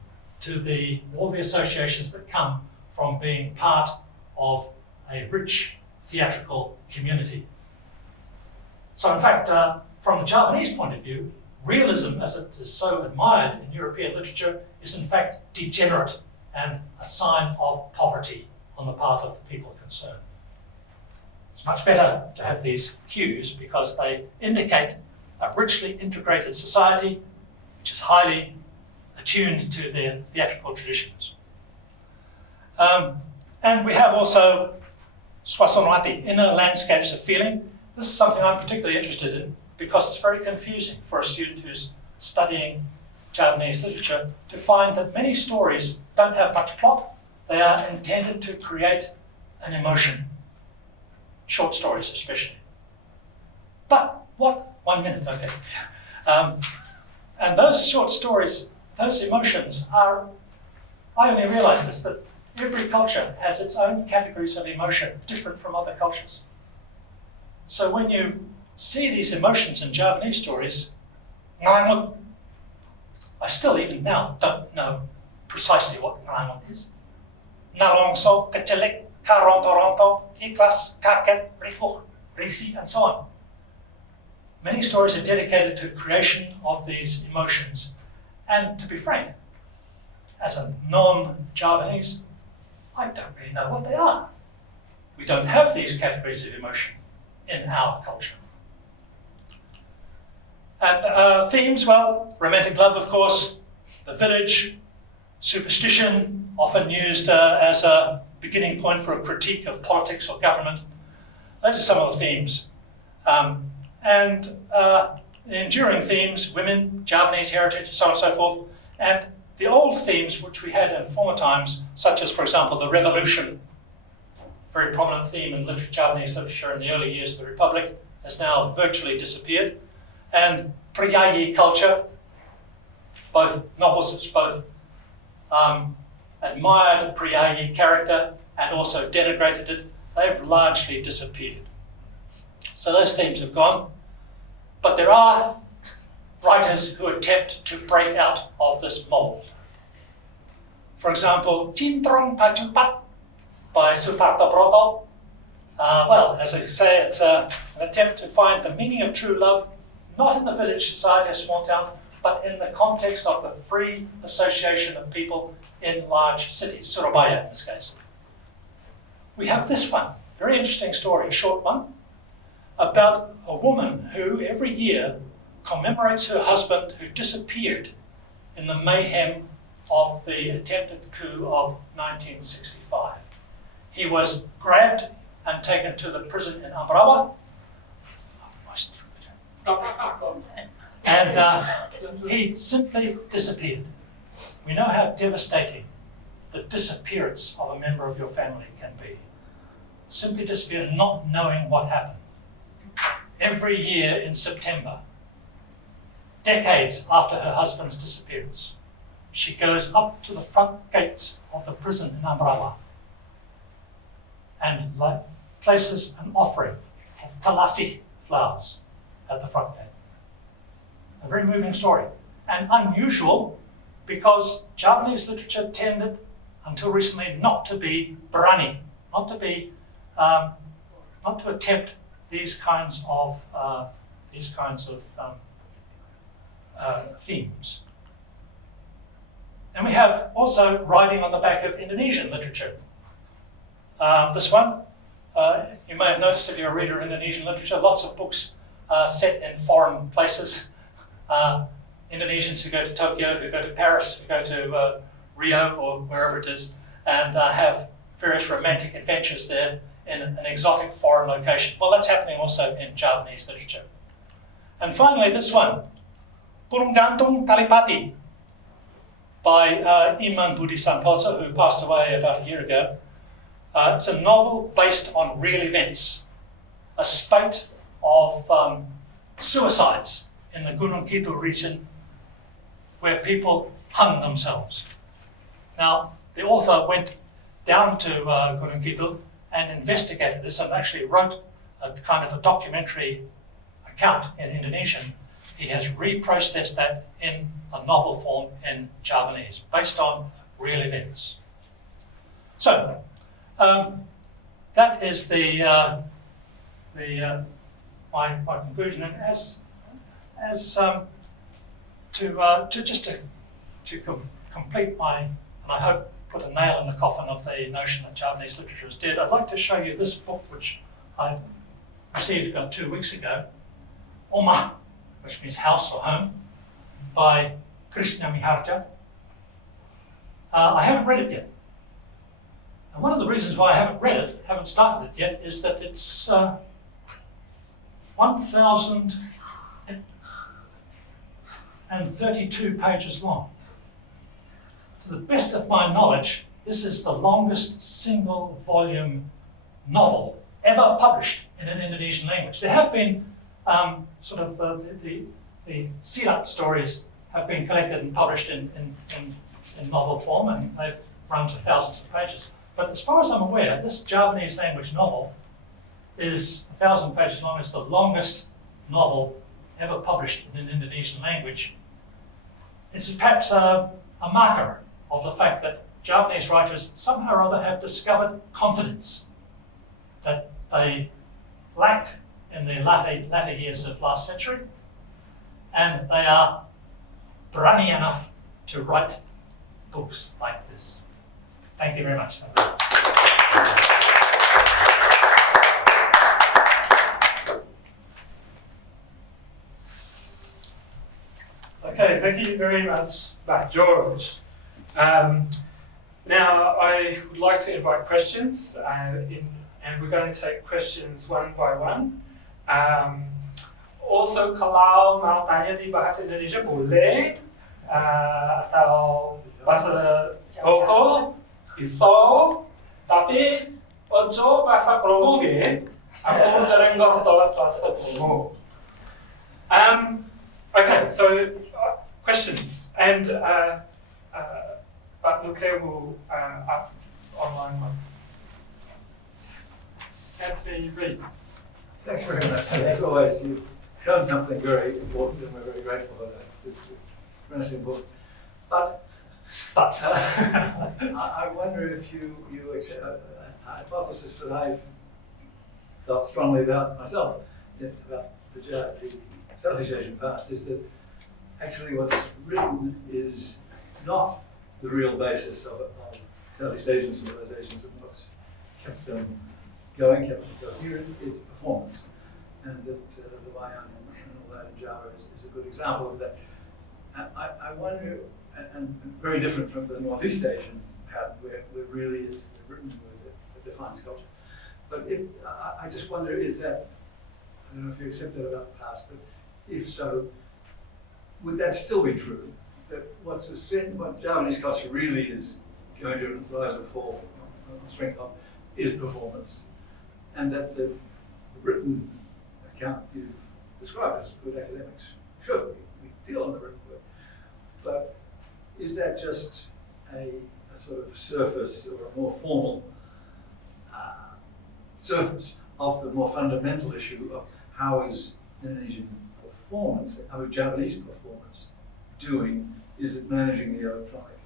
to all the associations that come from being part of a rich theatrical community. So in fact, from the Javanese point of view, realism, as it is so admired in European literature, is in fact degenerate and a sign of poverty on the part of the people concerned. It's much better to have these cues because they indicate a richly integrated society which is highly attuned to their theatrical traditions. And we have also Swasonwati, inner landscapes of feeling. This is something I'm particularly interested in because it's very confusing for a student who's studying Javanese literature to find that many stories don't have much plot. They are intended to create an emotion, short stories especially. But what, 1 minute, okay. And those short stories, those emotions are, I only realised this, that every culture has its own categories of emotion, different from other cultures. So when you see these emotions in Javanese stories, ngarangut, I still even now don't know precisely what ngarangut is. Nalongso, kecelik, karonto-ronto, ikhlas, kaget, rikuh, risi, and so on. Many stories are dedicated to creation of these emotions. And to be frank, as a non-Javanese, I don't really know what they are. We don't have these categories of emotion in our culture. And themes, well, romantic love, of course, the village, superstition, often used as a beginning point for a critique of politics or government. Those are some of the themes. And the enduring themes, women, Javanese heritage, so on and so forth. And the old themes which we had in former times, such as, for example, the revolution, very prominent theme in Javanese literature in the early years of the Republic, has now virtually disappeared. And Priyayi culture, both novels, both admired Priyayi character and also denigrated it, they've largely disappeared. So those themes have gone. But there are writers who attempt to break out of this mold. For example, Cintrong Pacupat by Suparto Broto. Well, as I say, it's an attempt to find the meaning of true love, not in the village society or small town, but in the context of the free association of people in large cities, Surabaya in this case. We have this one, very interesting story, a short one, about a woman who every year commemorates her husband who disappeared in the mayhem of the attempted coup of 1965. He was grabbed and taken to the prison in Ambrawa. And he simply disappeared. We know how devastating the disappearance of a member of your family can be. Simply disappeared, not knowing what happened. Every year in September, decades after her husband's disappearance, she goes up to the front gates of the prison in Ambrawa and places an offering of talasi flowers at the front gate. A very moving story, and unusual because Javanese literature tended, until recently, not to be berani, not to attempt these kinds of themes. And we have also writing on the back of Indonesian literature. This one, you may have noticed if you're a reader of Indonesian literature, lots of books set in foreign places. Indonesians who go to Tokyo, who go to Paris, who go to Rio or wherever it is, and have various romantic adventures there in an exotic foreign location. Well, that's happening also in Javanese literature. And finally, this one, Burung Gantung Kalipati. by Iman Budi Santosa, who passed away about a year ago. It's a novel based on real events, a spate of suicides in the Gunung Kidul region where people hung themselves. Now, the author went down to Gunung Kidul and investigated this and actually wrote a kind of a documentary account in Indonesian. He has reprocessed that in a novel form in Javanese, based on real events. So, that is my conclusion. And to complete my, and I hope put a nail in the coffin of the notion that Javanese literature is dead, I'd like to show you this book which I received about 2 weeks ago, Oma, which means house or home, by Krishna Miharja. I haven't read it yet. And one of the reasons why I haven't started it yet, is that it's 1,032 pages long. To the best of my knowledge, this is the longest single volume novel ever published in an Indonesian language. There have been the silat stories have been collected and published in novel form, and they've run to thousands of pages. But as far as I'm aware, this Javanese language novel is 1,000 pages long. It's the longest novel ever published in an Indonesian language. It's perhaps a marker of the fact that Javanese writers somehow or other have discovered confidence that they lacked in the latter years of last century, and they are brave enough to write books like this. Thank you very much. Okay, thank you very much, George. Now, I would like to invite questions, and we're going to take questions one by one. Also, kalau mau tanya di bahasa Indonesia boleh, atau bahasa Boko, bisa, tapi ojo bahasa Kromoge, aku jarang ngerti bahasa Boko. Okay, so questions, and but Luke will ask online ones. Anthony Reid. Thanks very much. As always, you've shown something very important, and we're very grateful for that. It's tremendously important. But I wonder if you accept a hypothesis that I've felt strongly about myself, about the Southeast Asian past, is that actually what's written is not the real basis of Southeast Asian civilizations and what's kept them going, kept them coherent. It's performance. And that the Wayang and all that in Java is a good example of that. I wonder, and very different from the Northeast Asian pattern, where really it's the written word that defines culture. But I just wonder, is that, I don't know if you accept that about the past, but if so, would that still be true? That what Javanese culture really is going to rise or fall, strength of, is performance, and that the written account you've described as good academics, sure, we deal on the written word, but is that just a sort of surface or a more formal surface of the more fundamental issue of how is Indonesian performance, how is Javanese performance doing? Is it managing the electronic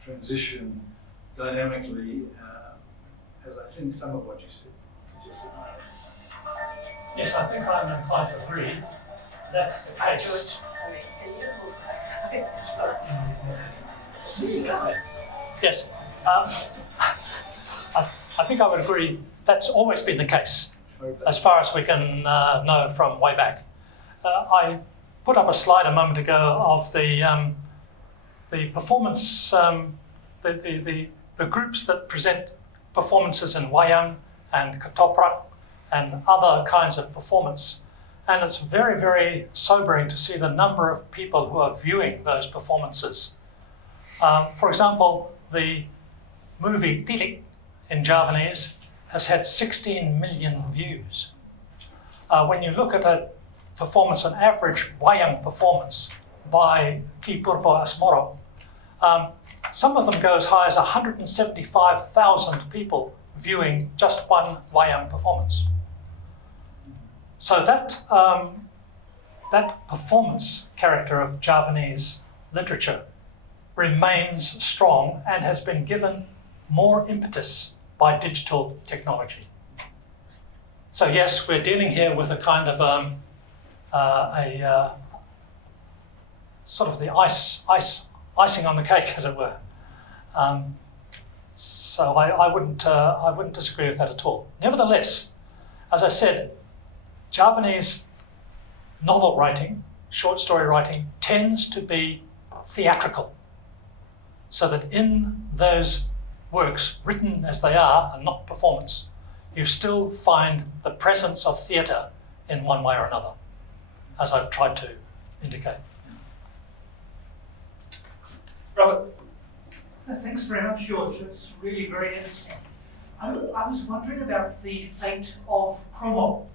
transition dynamically, as I think some of what you said? Yes, I think I'm inclined to agree. That's the case. George, sorry, can you move outside? Yes, I think I would agree. That's always been the case, as far as we can know from way back. I put up a slide a moment ago of the performance, the groups that present performances in wayang and ketoprak and other kinds of performance. And it's very, very sobering to see the number of people who are viewing those performances. For example, the movie Indic in Javanese has had 16 million views. When you look at a performance, an average wayang performance by Ki Purpo Asmoro, some of them go as high as 175,000 people viewing just one wayang performance. So that performance character of Javanese literature remains strong and has been given more impetus by digital technology. So yes, we're dealing here with a kind of sort of the icing on the cake, as it were. So I wouldn't disagree with that at all. Nevertheless, as I said, Javanese novel writing, short story writing, tends to be theatrical. So that in those works, written as they are and not performance, you still find the presence of theatre in one way or another, as I've tried to indicate. Robert? Thanks very much, George. It's really very interesting. I was wondering about the fate of Kromo.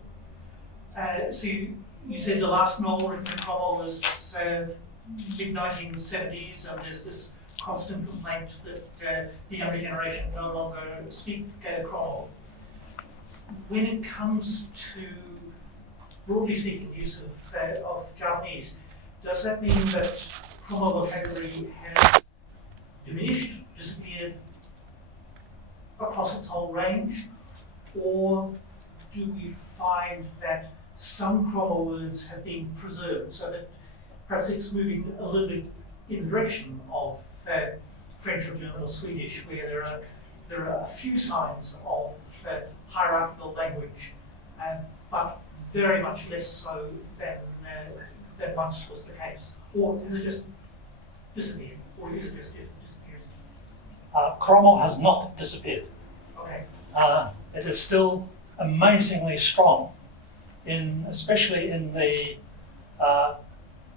So you said the last novel written in Kromo was mid-1970s, and there's this constant complaint that the younger generation no longer speak Kromo. When it comes to, broadly speaking, use of Javanese, does that mean that Kromo vocabulary has diminished, disappeared across its whole range, or do we find that some Kromo words have been preserved so that perhaps it's moving a little bit in the direction of French or German or Swedish, where there are a few signs of hierarchical language, but very much less so than once was the case? Or has it just disappeared? Or is it just disappeared? Kromo has not disappeared. Okay. It is still amazingly strong, especially in the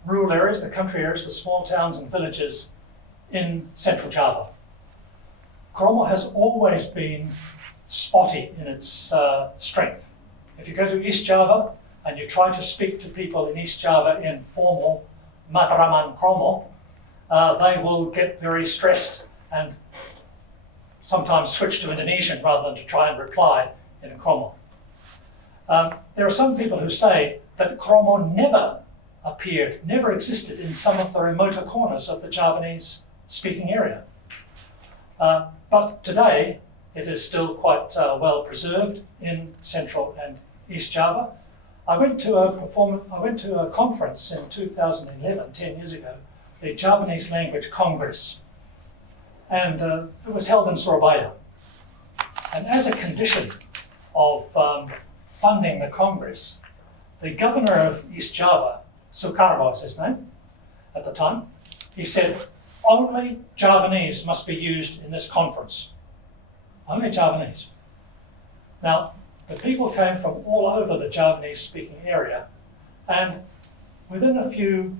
rural areas, the country areas, the small towns and villages in Central Java. Kromo has always been spotty in its strength. If you go to East Java and you try to speak to people in East Java in formal Matraman Kromo, they will get very stressed and sometimes switch to Indonesian rather than to try and reply in Kromo. There are some people who say that Kromo never existed in some of the remoter corners of the Javanese speaking area. But today, it is still quite well preserved in Central and East Java. I went to a conference in 2011, 10 years ago, the Javanese Language Congress, and it was held in Surabaya. And as a condition of funding the Congress, the governor of East Java, Sukarno was his name at the time, he said, only Javanese must be used in this conference. Only Javanese. Now, the people came from all over the Javanese speaking area, and within a few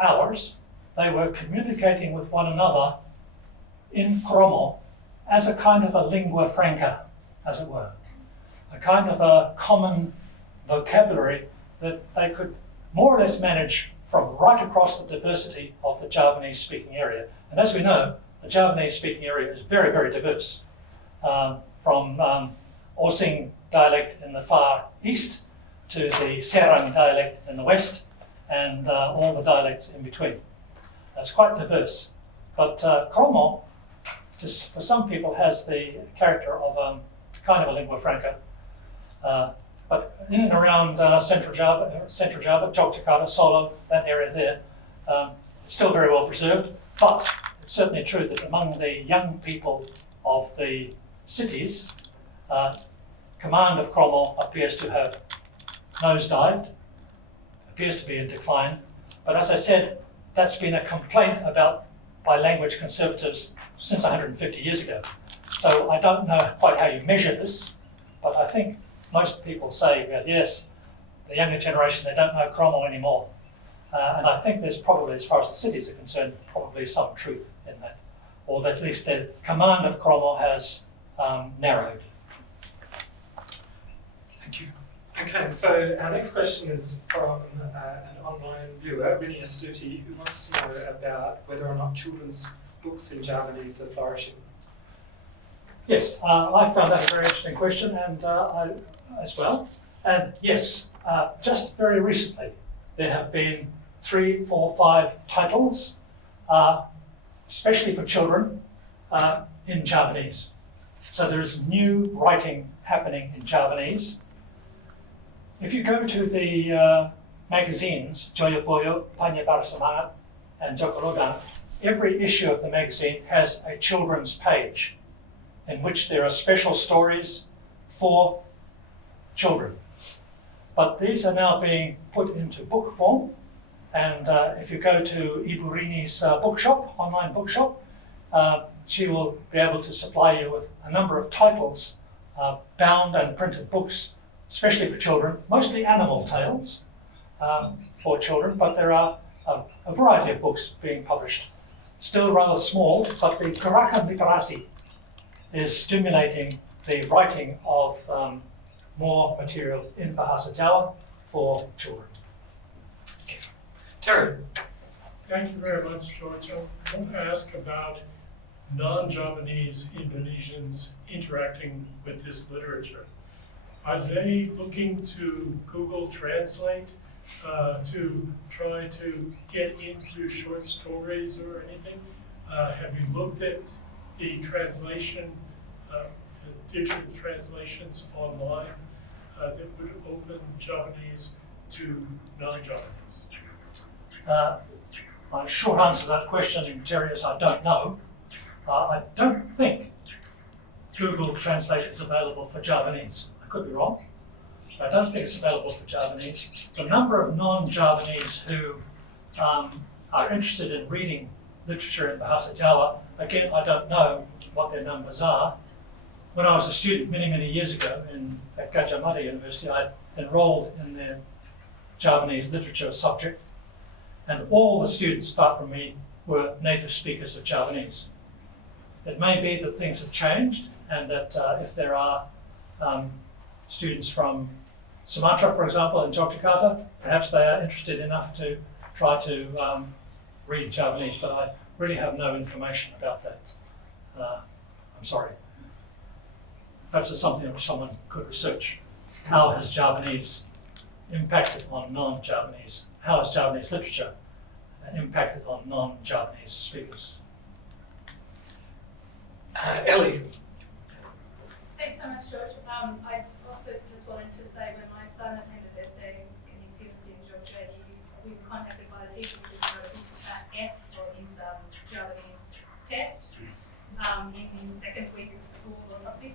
hours, they were communicating with one another in Kromo as a kind of a lingua franca, as it were. A kind of a common vocabulary that they could more or less manage from right across the diversity of the Javanese speaking area. And as we know, the Javanese speaking area is very, very diverse. From Osing dialect in the far east to the Serang dialect in the west, and all the dialects in between. It's quite diverse. But Kromo, for some people, has the character of kind of a lingua franca. But in and around Central Java, Yogyakarta, Solo, that area there, it's still very well preserved. But it's certainly true that among the young people of the cities, command of Kromo appears to have nosedived, appears to be in decline. But as I said, that's been a complaint about by language conservatives since 150 years ago. So I don't know quite how you measure this, but I think most people say that yes, the younger generation, they don't know krama anymore. And I think there's probably, as far as the cities are concerned, probably some truth in that. Or that at least the command of krama has narrowed. Thank you. Okay, so our next question is from an online viewer, Rini Astuti, who wants to know about whether or not children's books in Javanese are flourishing. Yes, I found that a very interesting question, and I as well. And yes, just very recently, there have been 3, 4, 5 titles, especially for children, in Javanese. So there is new writing happening in Javanese. If you go to the magazines, Joyoboyo, Panya Barasamangat, and Jokorogan, every issue of the magazine has a children's page in which there are special stories for children. But these are now being put into book form, and if you go to Iburini's bookshop, online bookshop, she will be able to supply you with a number of titles, bound and printed books, especially for children, mostly animal tales for children, but there are a variety of books being published. Still rather small, but the Karaka Literasi is stimulating the writing of more material in Bahasa Jawa for children. Terry. Thank you very much, George. I want to ask about non-Javanese Indonesians interacting with this literature. Are they looking to Google Translate to try to get into short stories or anything? Have you looked at the translation, the digital translations online that would open Javanese to non-Javanese? My short answer to that question, Terry, is I don't know. I don't think Google Translate is available for Javanese. I could be wrong, but I don't think it's available for Javanese. The number of non-Javanese who are interested in reading literature in Bahasa Jawa, again, I don't know what their numbers are. When I was a student many, many years ago at Gajah Mada University, I enrolled in their Javanese literature subject, and all the students, apart from me, were native speakers of Javanese. It may be that things have changed, and that if there are students from Sumatra, for example, in Yogyakarta, perhaps they are interested enough to try to read Javanese, but I really have no information about that. I'm sorry. Perhaps it's something that someone could research. How has Javanese impacted on non-Javanese? How has Javanese literature impacted on non-Javanese speakers? Ellie. Thanks so much, George. I also just wanted to say when my son attended Este Canisius in Georgia, we were contacted by the teacher who wrote F for his Javanese test in his second week of school or something.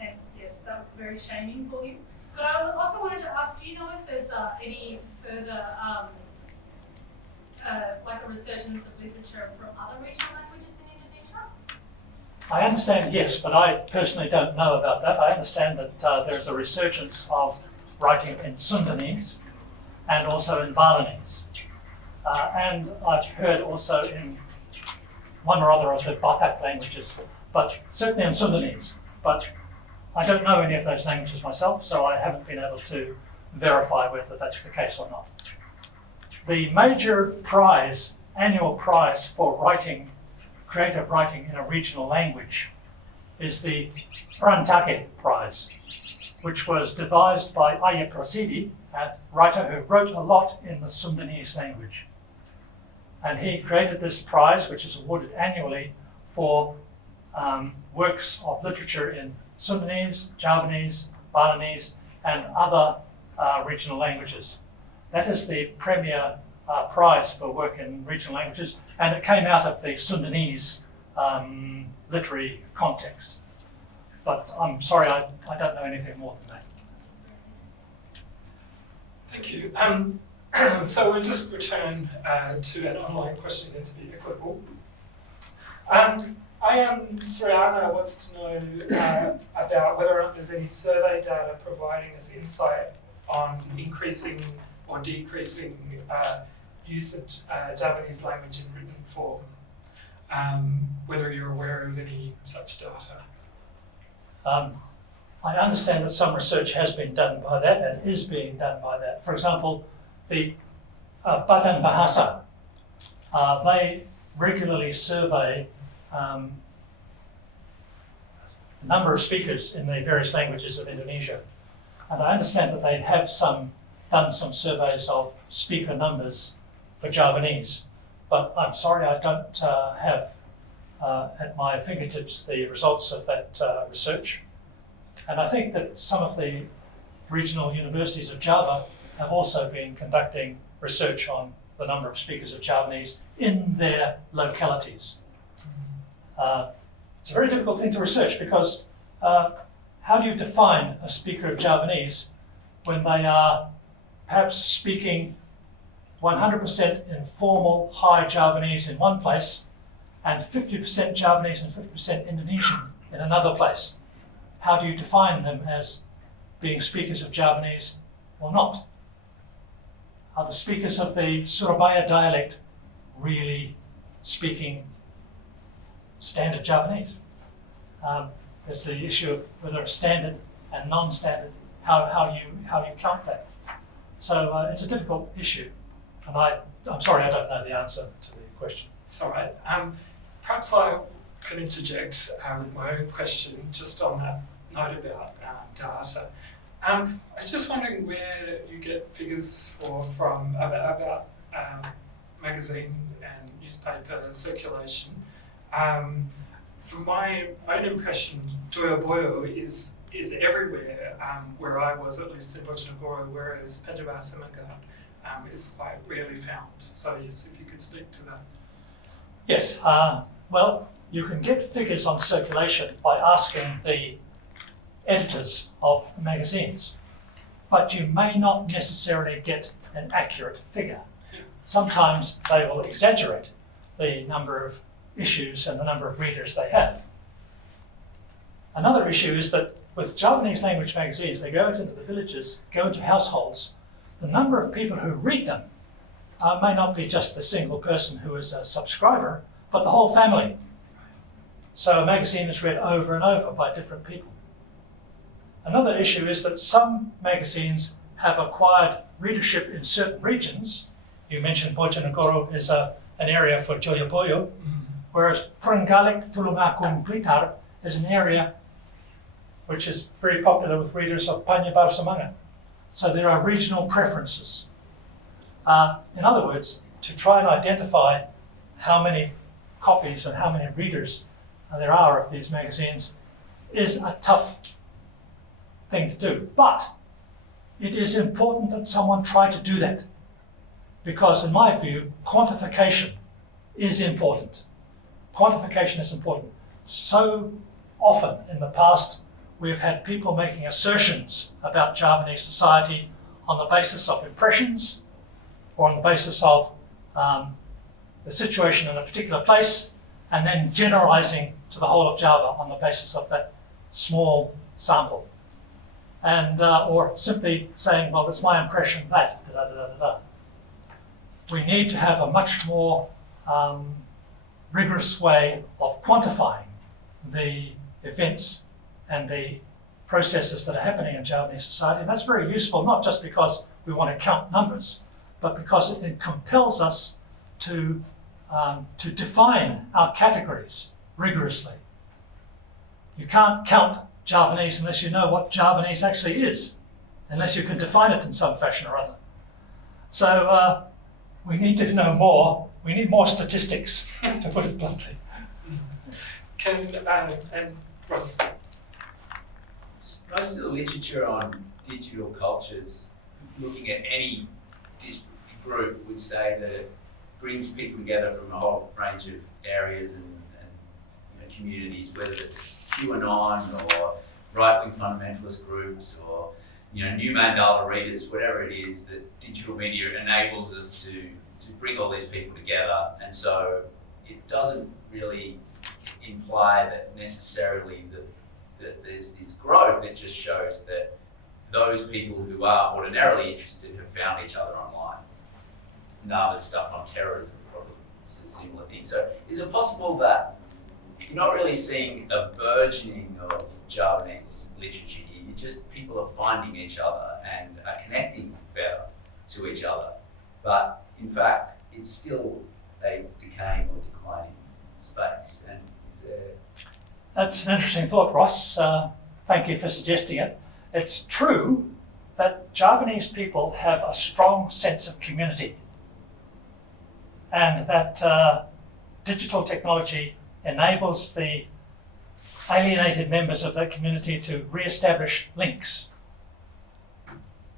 And yes, that was very shaming for him. But I also wanted to ask, do you know if there's any further, like a resurgence of literature from other regional languages in Indonesia? I understand, yes, but I personally don't know about that. I understand that there's a resurgence of writing in Sundanese and also in Balinese. And I've heard also in one or other of the Batak languages, but certainly in Sundanese. But I don't know any of those languages myself, so I haven't been able to verify whether that's the case or not. The major prize, annual prize for writing, creative writing in a regional language, is the Rantage Prize, which was devised by Ayya Prasidi, a writer who wrote a lot in the Sundanese language. And he created this prize, which is awarded annually for works of literature in Sundanese, Javanese, Balinese, and other regional languages. That is the premier prize for work in regional languages, and it came out of the Sundanese literary context. But I'm sorry, I don't know anything more than that. Thank you. So we'll just return to an online question then to be equitable. Sriana wants to know about whether or not there's any survey data providing us insight on increasing or decreasing use of Javanese language in written form. Whether you're aware of any such data. I understand that some research has been done by that and is being done by that. For example, the Badan Bahasa, they regularly survey the number of speakers in the various languages of Indonesia. And I understand that they have done some surveys of speaker numbers for Javanese, but I'm sorry I don't have at my fingertips the results of that research. And I think that some of the regional universities of Java have also been conducting research on the number of speakers of Javanese in their localities. It's a very difficult thing to research because how do you define a speaker of Javanese when they are perhaps speaking 100% informal high Javanese in one place and 50% Javanese and 50% Indonesian in another place? How do you define them as being speakers of Javanese or not? Are the speakers of the Surabaya dialect really speaking standard Javanese? There's the issue of whether it's standard and non-standard, how you count that. So it's a difficult issue, and I'm sorry I don't know the answer to the question. It's all right. Perhaps I can interject with my own question just on that note about data. I was just wondering where you get figures from about magazine and newspaper circulation. From my own impression, Joyoboyo is everywhere where I was, at least in Bojonegoro, whereas Penjabahasa Mengat is quite rarely found. So yes, if you could speak to that. Yes, well, you can get figures on circulation by asking the editors of magazines, but you may not necessarily get an accurate figure. Sometimes they will exaggerate the number of issues and the number of readers they have. Another issue is that with Javanese language magazines, they go out into the villages, go into households. The number of people who read them may not be just the single person who is a subscriber, but the whole family. So a magazine is read over and over by different people. Another issue is that some magazines have acquired readership in certain regions. You mentioned Bojonegoro is an area for Joyoboyo, whereas Trenggalek, Tulungagung, Blitar is an area which is very popular with readers of Panjabar Semangat. So there are regional preferences. In other words, to try and identify how many copies and how many readers there are of these magazines is a tough thing to do. But it is important that someone try to do that, because in my view, quantification is important. Quantification is important. So often in the past, we've had people making assertions about Javanese society on the basis of impressions or on the basis of the situation in a particular place, and then generalizing to the whole of Java on the basis of that small sample. And or simply saying, well, it's my impression that, da-da-da-da-da. We need to have a much more rigorous way of quantifying the events and the processes that are happening in Javanese society. And that's very useful, not just because we want to count numbers, but because it compels us to define our categories rigorously. You can't count Javanese unless you know what Javanese actually is, unless you can define it in some fashion or other. So we need to know more. We need more statistics, to put it bluntly. And Ross? Most of the literature on digital cultures, looking at any group, would say that it brings people together from a whole range of areas and communities, whether it's QAnon or right-wing fundamentalist groups or new Mandala readers, whatever it is, that digital media enables us to bring all these people together. And so it doesn't really imply that necessarily that there's this growth. It just shows that those people who are ordinarily interested have found each other online. Now there's stuff on terrorism, probably it's a similar thing. So is it possible that you're not really seeing a burgeoning of Javanese literature here? You just, people are finding each other and are connecting better to each other. But in fact, it's still a decaying or declining space. And is there... That's an interesting thought, Ross. Thank you for suggesting it. It's true that Javanese people have a strong sense of community, and that digital technology enables the alienated members of that community to re-establish links,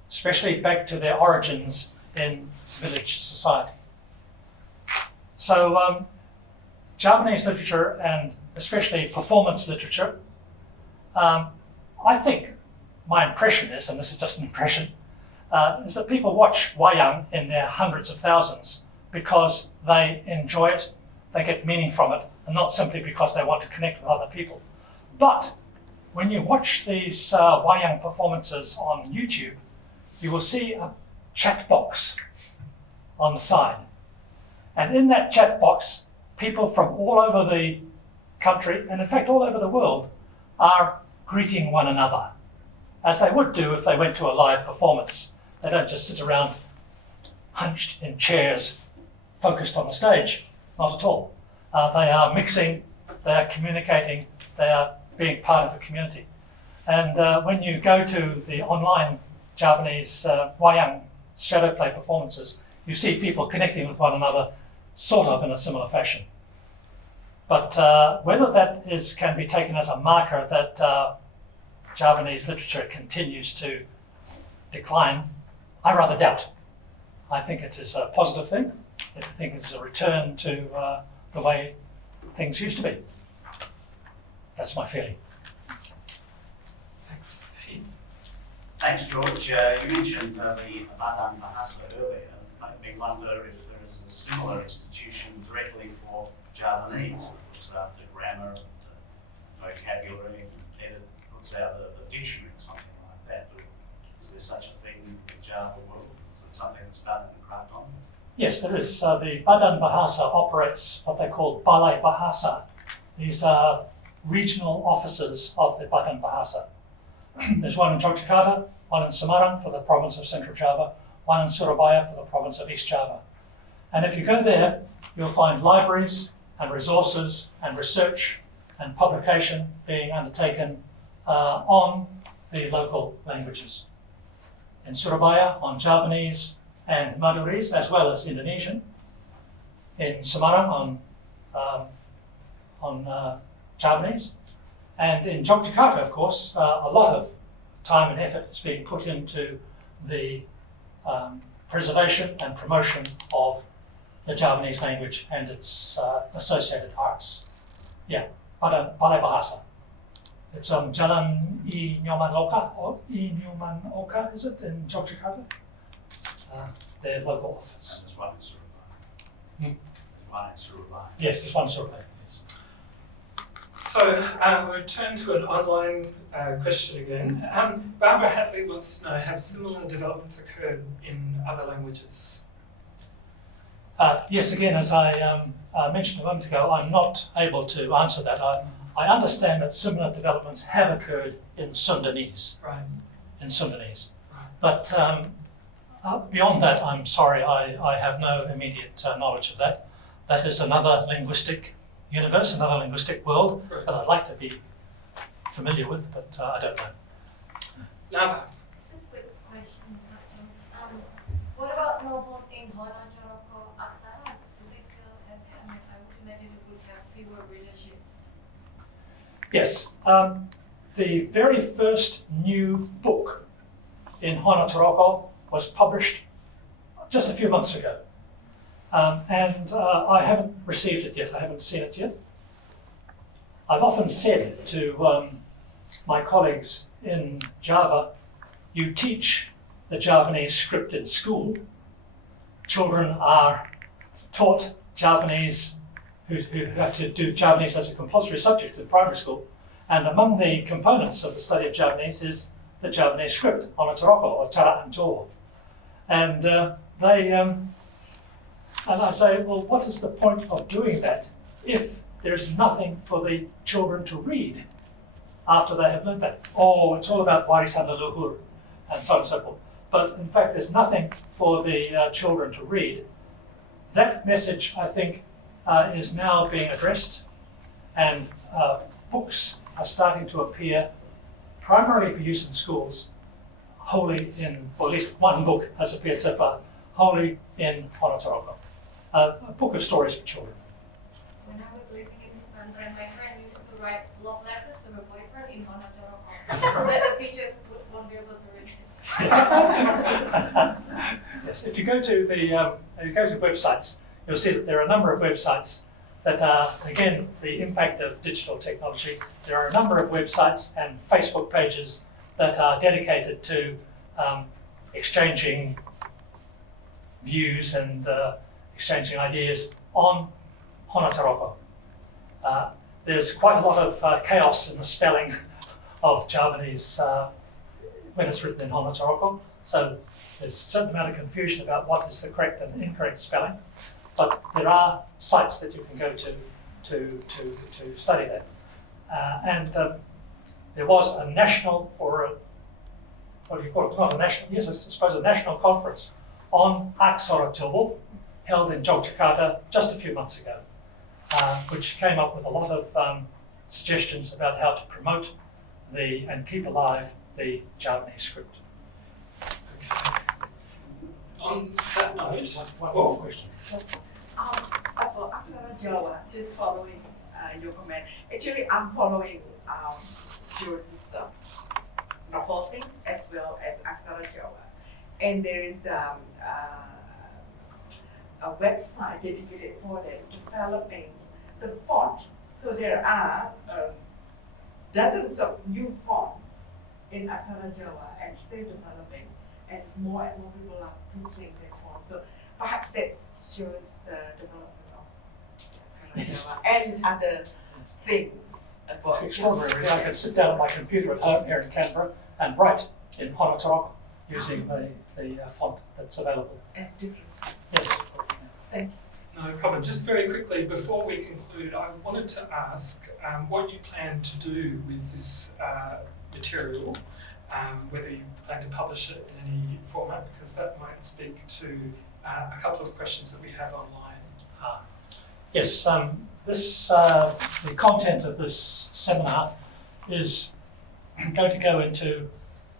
especially back to their origins in village society. So Javanese literature, and especially performance literature, I think my impression is, and this is just an impression, is that people watch wayang in their hundreds of thousands because they enjoy it, they get meaning from it, and not simply because they want to connect with other people. But when you watch these wayang performances on YouTube, you will see a chat box on the side. And in that chat box, people from all over the country, and in fact all over the world, are greeting one another, as they would do if they went to a live performance. They don't just sit around hunched in chairs, focused on the stage, not at all. They are mixing, they are communicating, they are being part of a community. And when you go to the online Javanese wayang shadow play performances, you see people connecting with one another sort of in a similar fashion. But whether that can be taken as a marker that Javanese literature continues to decline, I rather doubt. I think it is a positive thing. I think it's a return to the way things used to be. That's my feeling. Thanks. Thanks, George. You mentioned the Badan Bahasa earlier. It made me wonder if there is a similar institution directly for Javanese that looks after grammar, vocabulary, and puts out the dictionary or something like that. Is there such a thing in the Java world? Is it something that's done and cracked on? Yes, there is. The Badan Bahasa operates what they call Balai Bahasa. These are regional offices of the Badan Bahasa. There's one in Yogyakarta, one in Semarang for the province of Central Java, one in Surabaya for the province of East Java. And if you go there, you'll find libraries and resources and research and publication being undertaken on the local languages. In Surabaya, on Javanese and Madurese, as well as Indonesian. In Semarang, on Javanese. And in Yogyakarta, of course, a lot of time and effort is being put into the preservation and promotion of the Javanese language and its associated arts. Yeah, Balai Bahasa. It's on Jalan I Nyoman Oka, is it, in Yogyakarta? Their local office. And there's one in Surabaya. There's one in Surabaya. Yes, there's one in Surabaya. Yes. So we'll return to an online question again. Barbara Hatley wants to know, have similar developments occurred in other languages? Yes, again, as I mentioned a moment ago, I'm not able to answer that. I understand that similar developments have occurred in Sundanese. Right. In Sundanese. Right. But beyond that, I'm sorry, I have no immediate knowledge of that. That is another linguistic universe, another linguistic world Right. that I'd like to be familiar with, but I don't know. Nava. Just a quick question. What about novels in hanacaraka aksara? Do they still have it? I mean, I would imagine it would have fewer readership. Yes, the very first new book in hanacaraka was published just a few months ago. And I haven't received it yet, I haven't seen it yet. I've often said to my colleagues in Java, you teach the Javanese script in school. Children are taught Javanese, who have to do Javanese as a compulsory subject in primary school. And among the components of the study of Javanese is the Javanese script, hanacaraka or tara anto. And and I say, well, what is the point of doing that if there's nothing for the children to read after they have learned that? Oh, it's all about warisan leluhur and so on and so forth. But in fact, there's nothing for the children to read. That message, I think, is now being addressed, and books are starting to appear primarily for use in schools, wholly in, or at least one book has appeared so far, wholly in hanacaraka. A book of stories for children. When I was living in Iceland, my friend used to write love letters to her boyfriend in hanacaraka, so that the teachers won't be able to read it. Yes, if you go to websites, you'll see that there are a number of websites that are, again, the impact of digital technology. There are a number of websites and Facebook pages that are dedicated to exchanging views and exchanging ideas on hanacaraka. There's quite a lot of chaos in the spelling of Javanese when it's written in hanacaraka, so there's a certain amount of confusion about what is the correct and incorrect spelling, but there are sites that you can go to study that. And there was a national, or what do you call it? Not a national, yes, I suppose a national conference on aksara held in Yogyakarta just a few months ago, which came up with a lot of suggestions about how to promote and keep alive the Javanese script. On that note, one more question. About Aksara Jawa, just following your comment. Actually, I'm following George's novel things as well as Aksara Jawa. And there is a website dedicated for them developing the font. So there are dozens of new fonts in Aksara Jawa and still developing, and more people are putting their fonts. So perhaps that shows development of Aksara Jawa and other things. It's extraordinary. I can sit down at my computer at home here in Canberra and write in hanacaraka using the font that's available. And different. Yes. Thank you. no problem. Just very quickly, before we conclude, I wanted to ask what you plan to do with this material, whether you plan to publish it in any format, because that might speak to a couple of questions that we have online. Yes, the content of this seminar is going to go into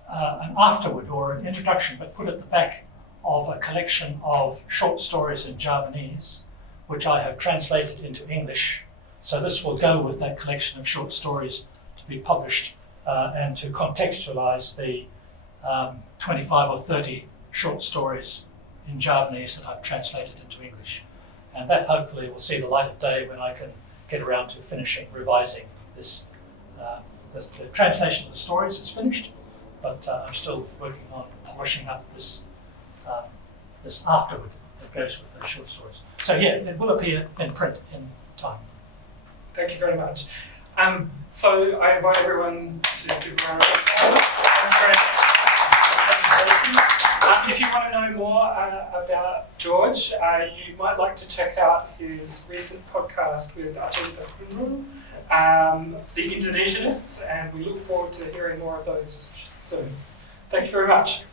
an afterword or an introduction, but put at the back of a collection of short stories in Javanese, which I have translated into English. So this will go with that collection of short stories to be published and to contextualize the 25 or 30 short stories in Javanese that I've translated into English. And that hopefully will see the light of day when I can get around to revising this. The translation of the stories is finished, but I'm still working on polishing up this afterward that goes with those short stories. So yeah, it will appear in print in time. Thank you very much. So I invite everyone to give a round of applause. If you want to know more about George, you might like to check out his recent podcast with Quinn, the Indonesianists, and we look forward to hearing more of those soon. Thank you very much.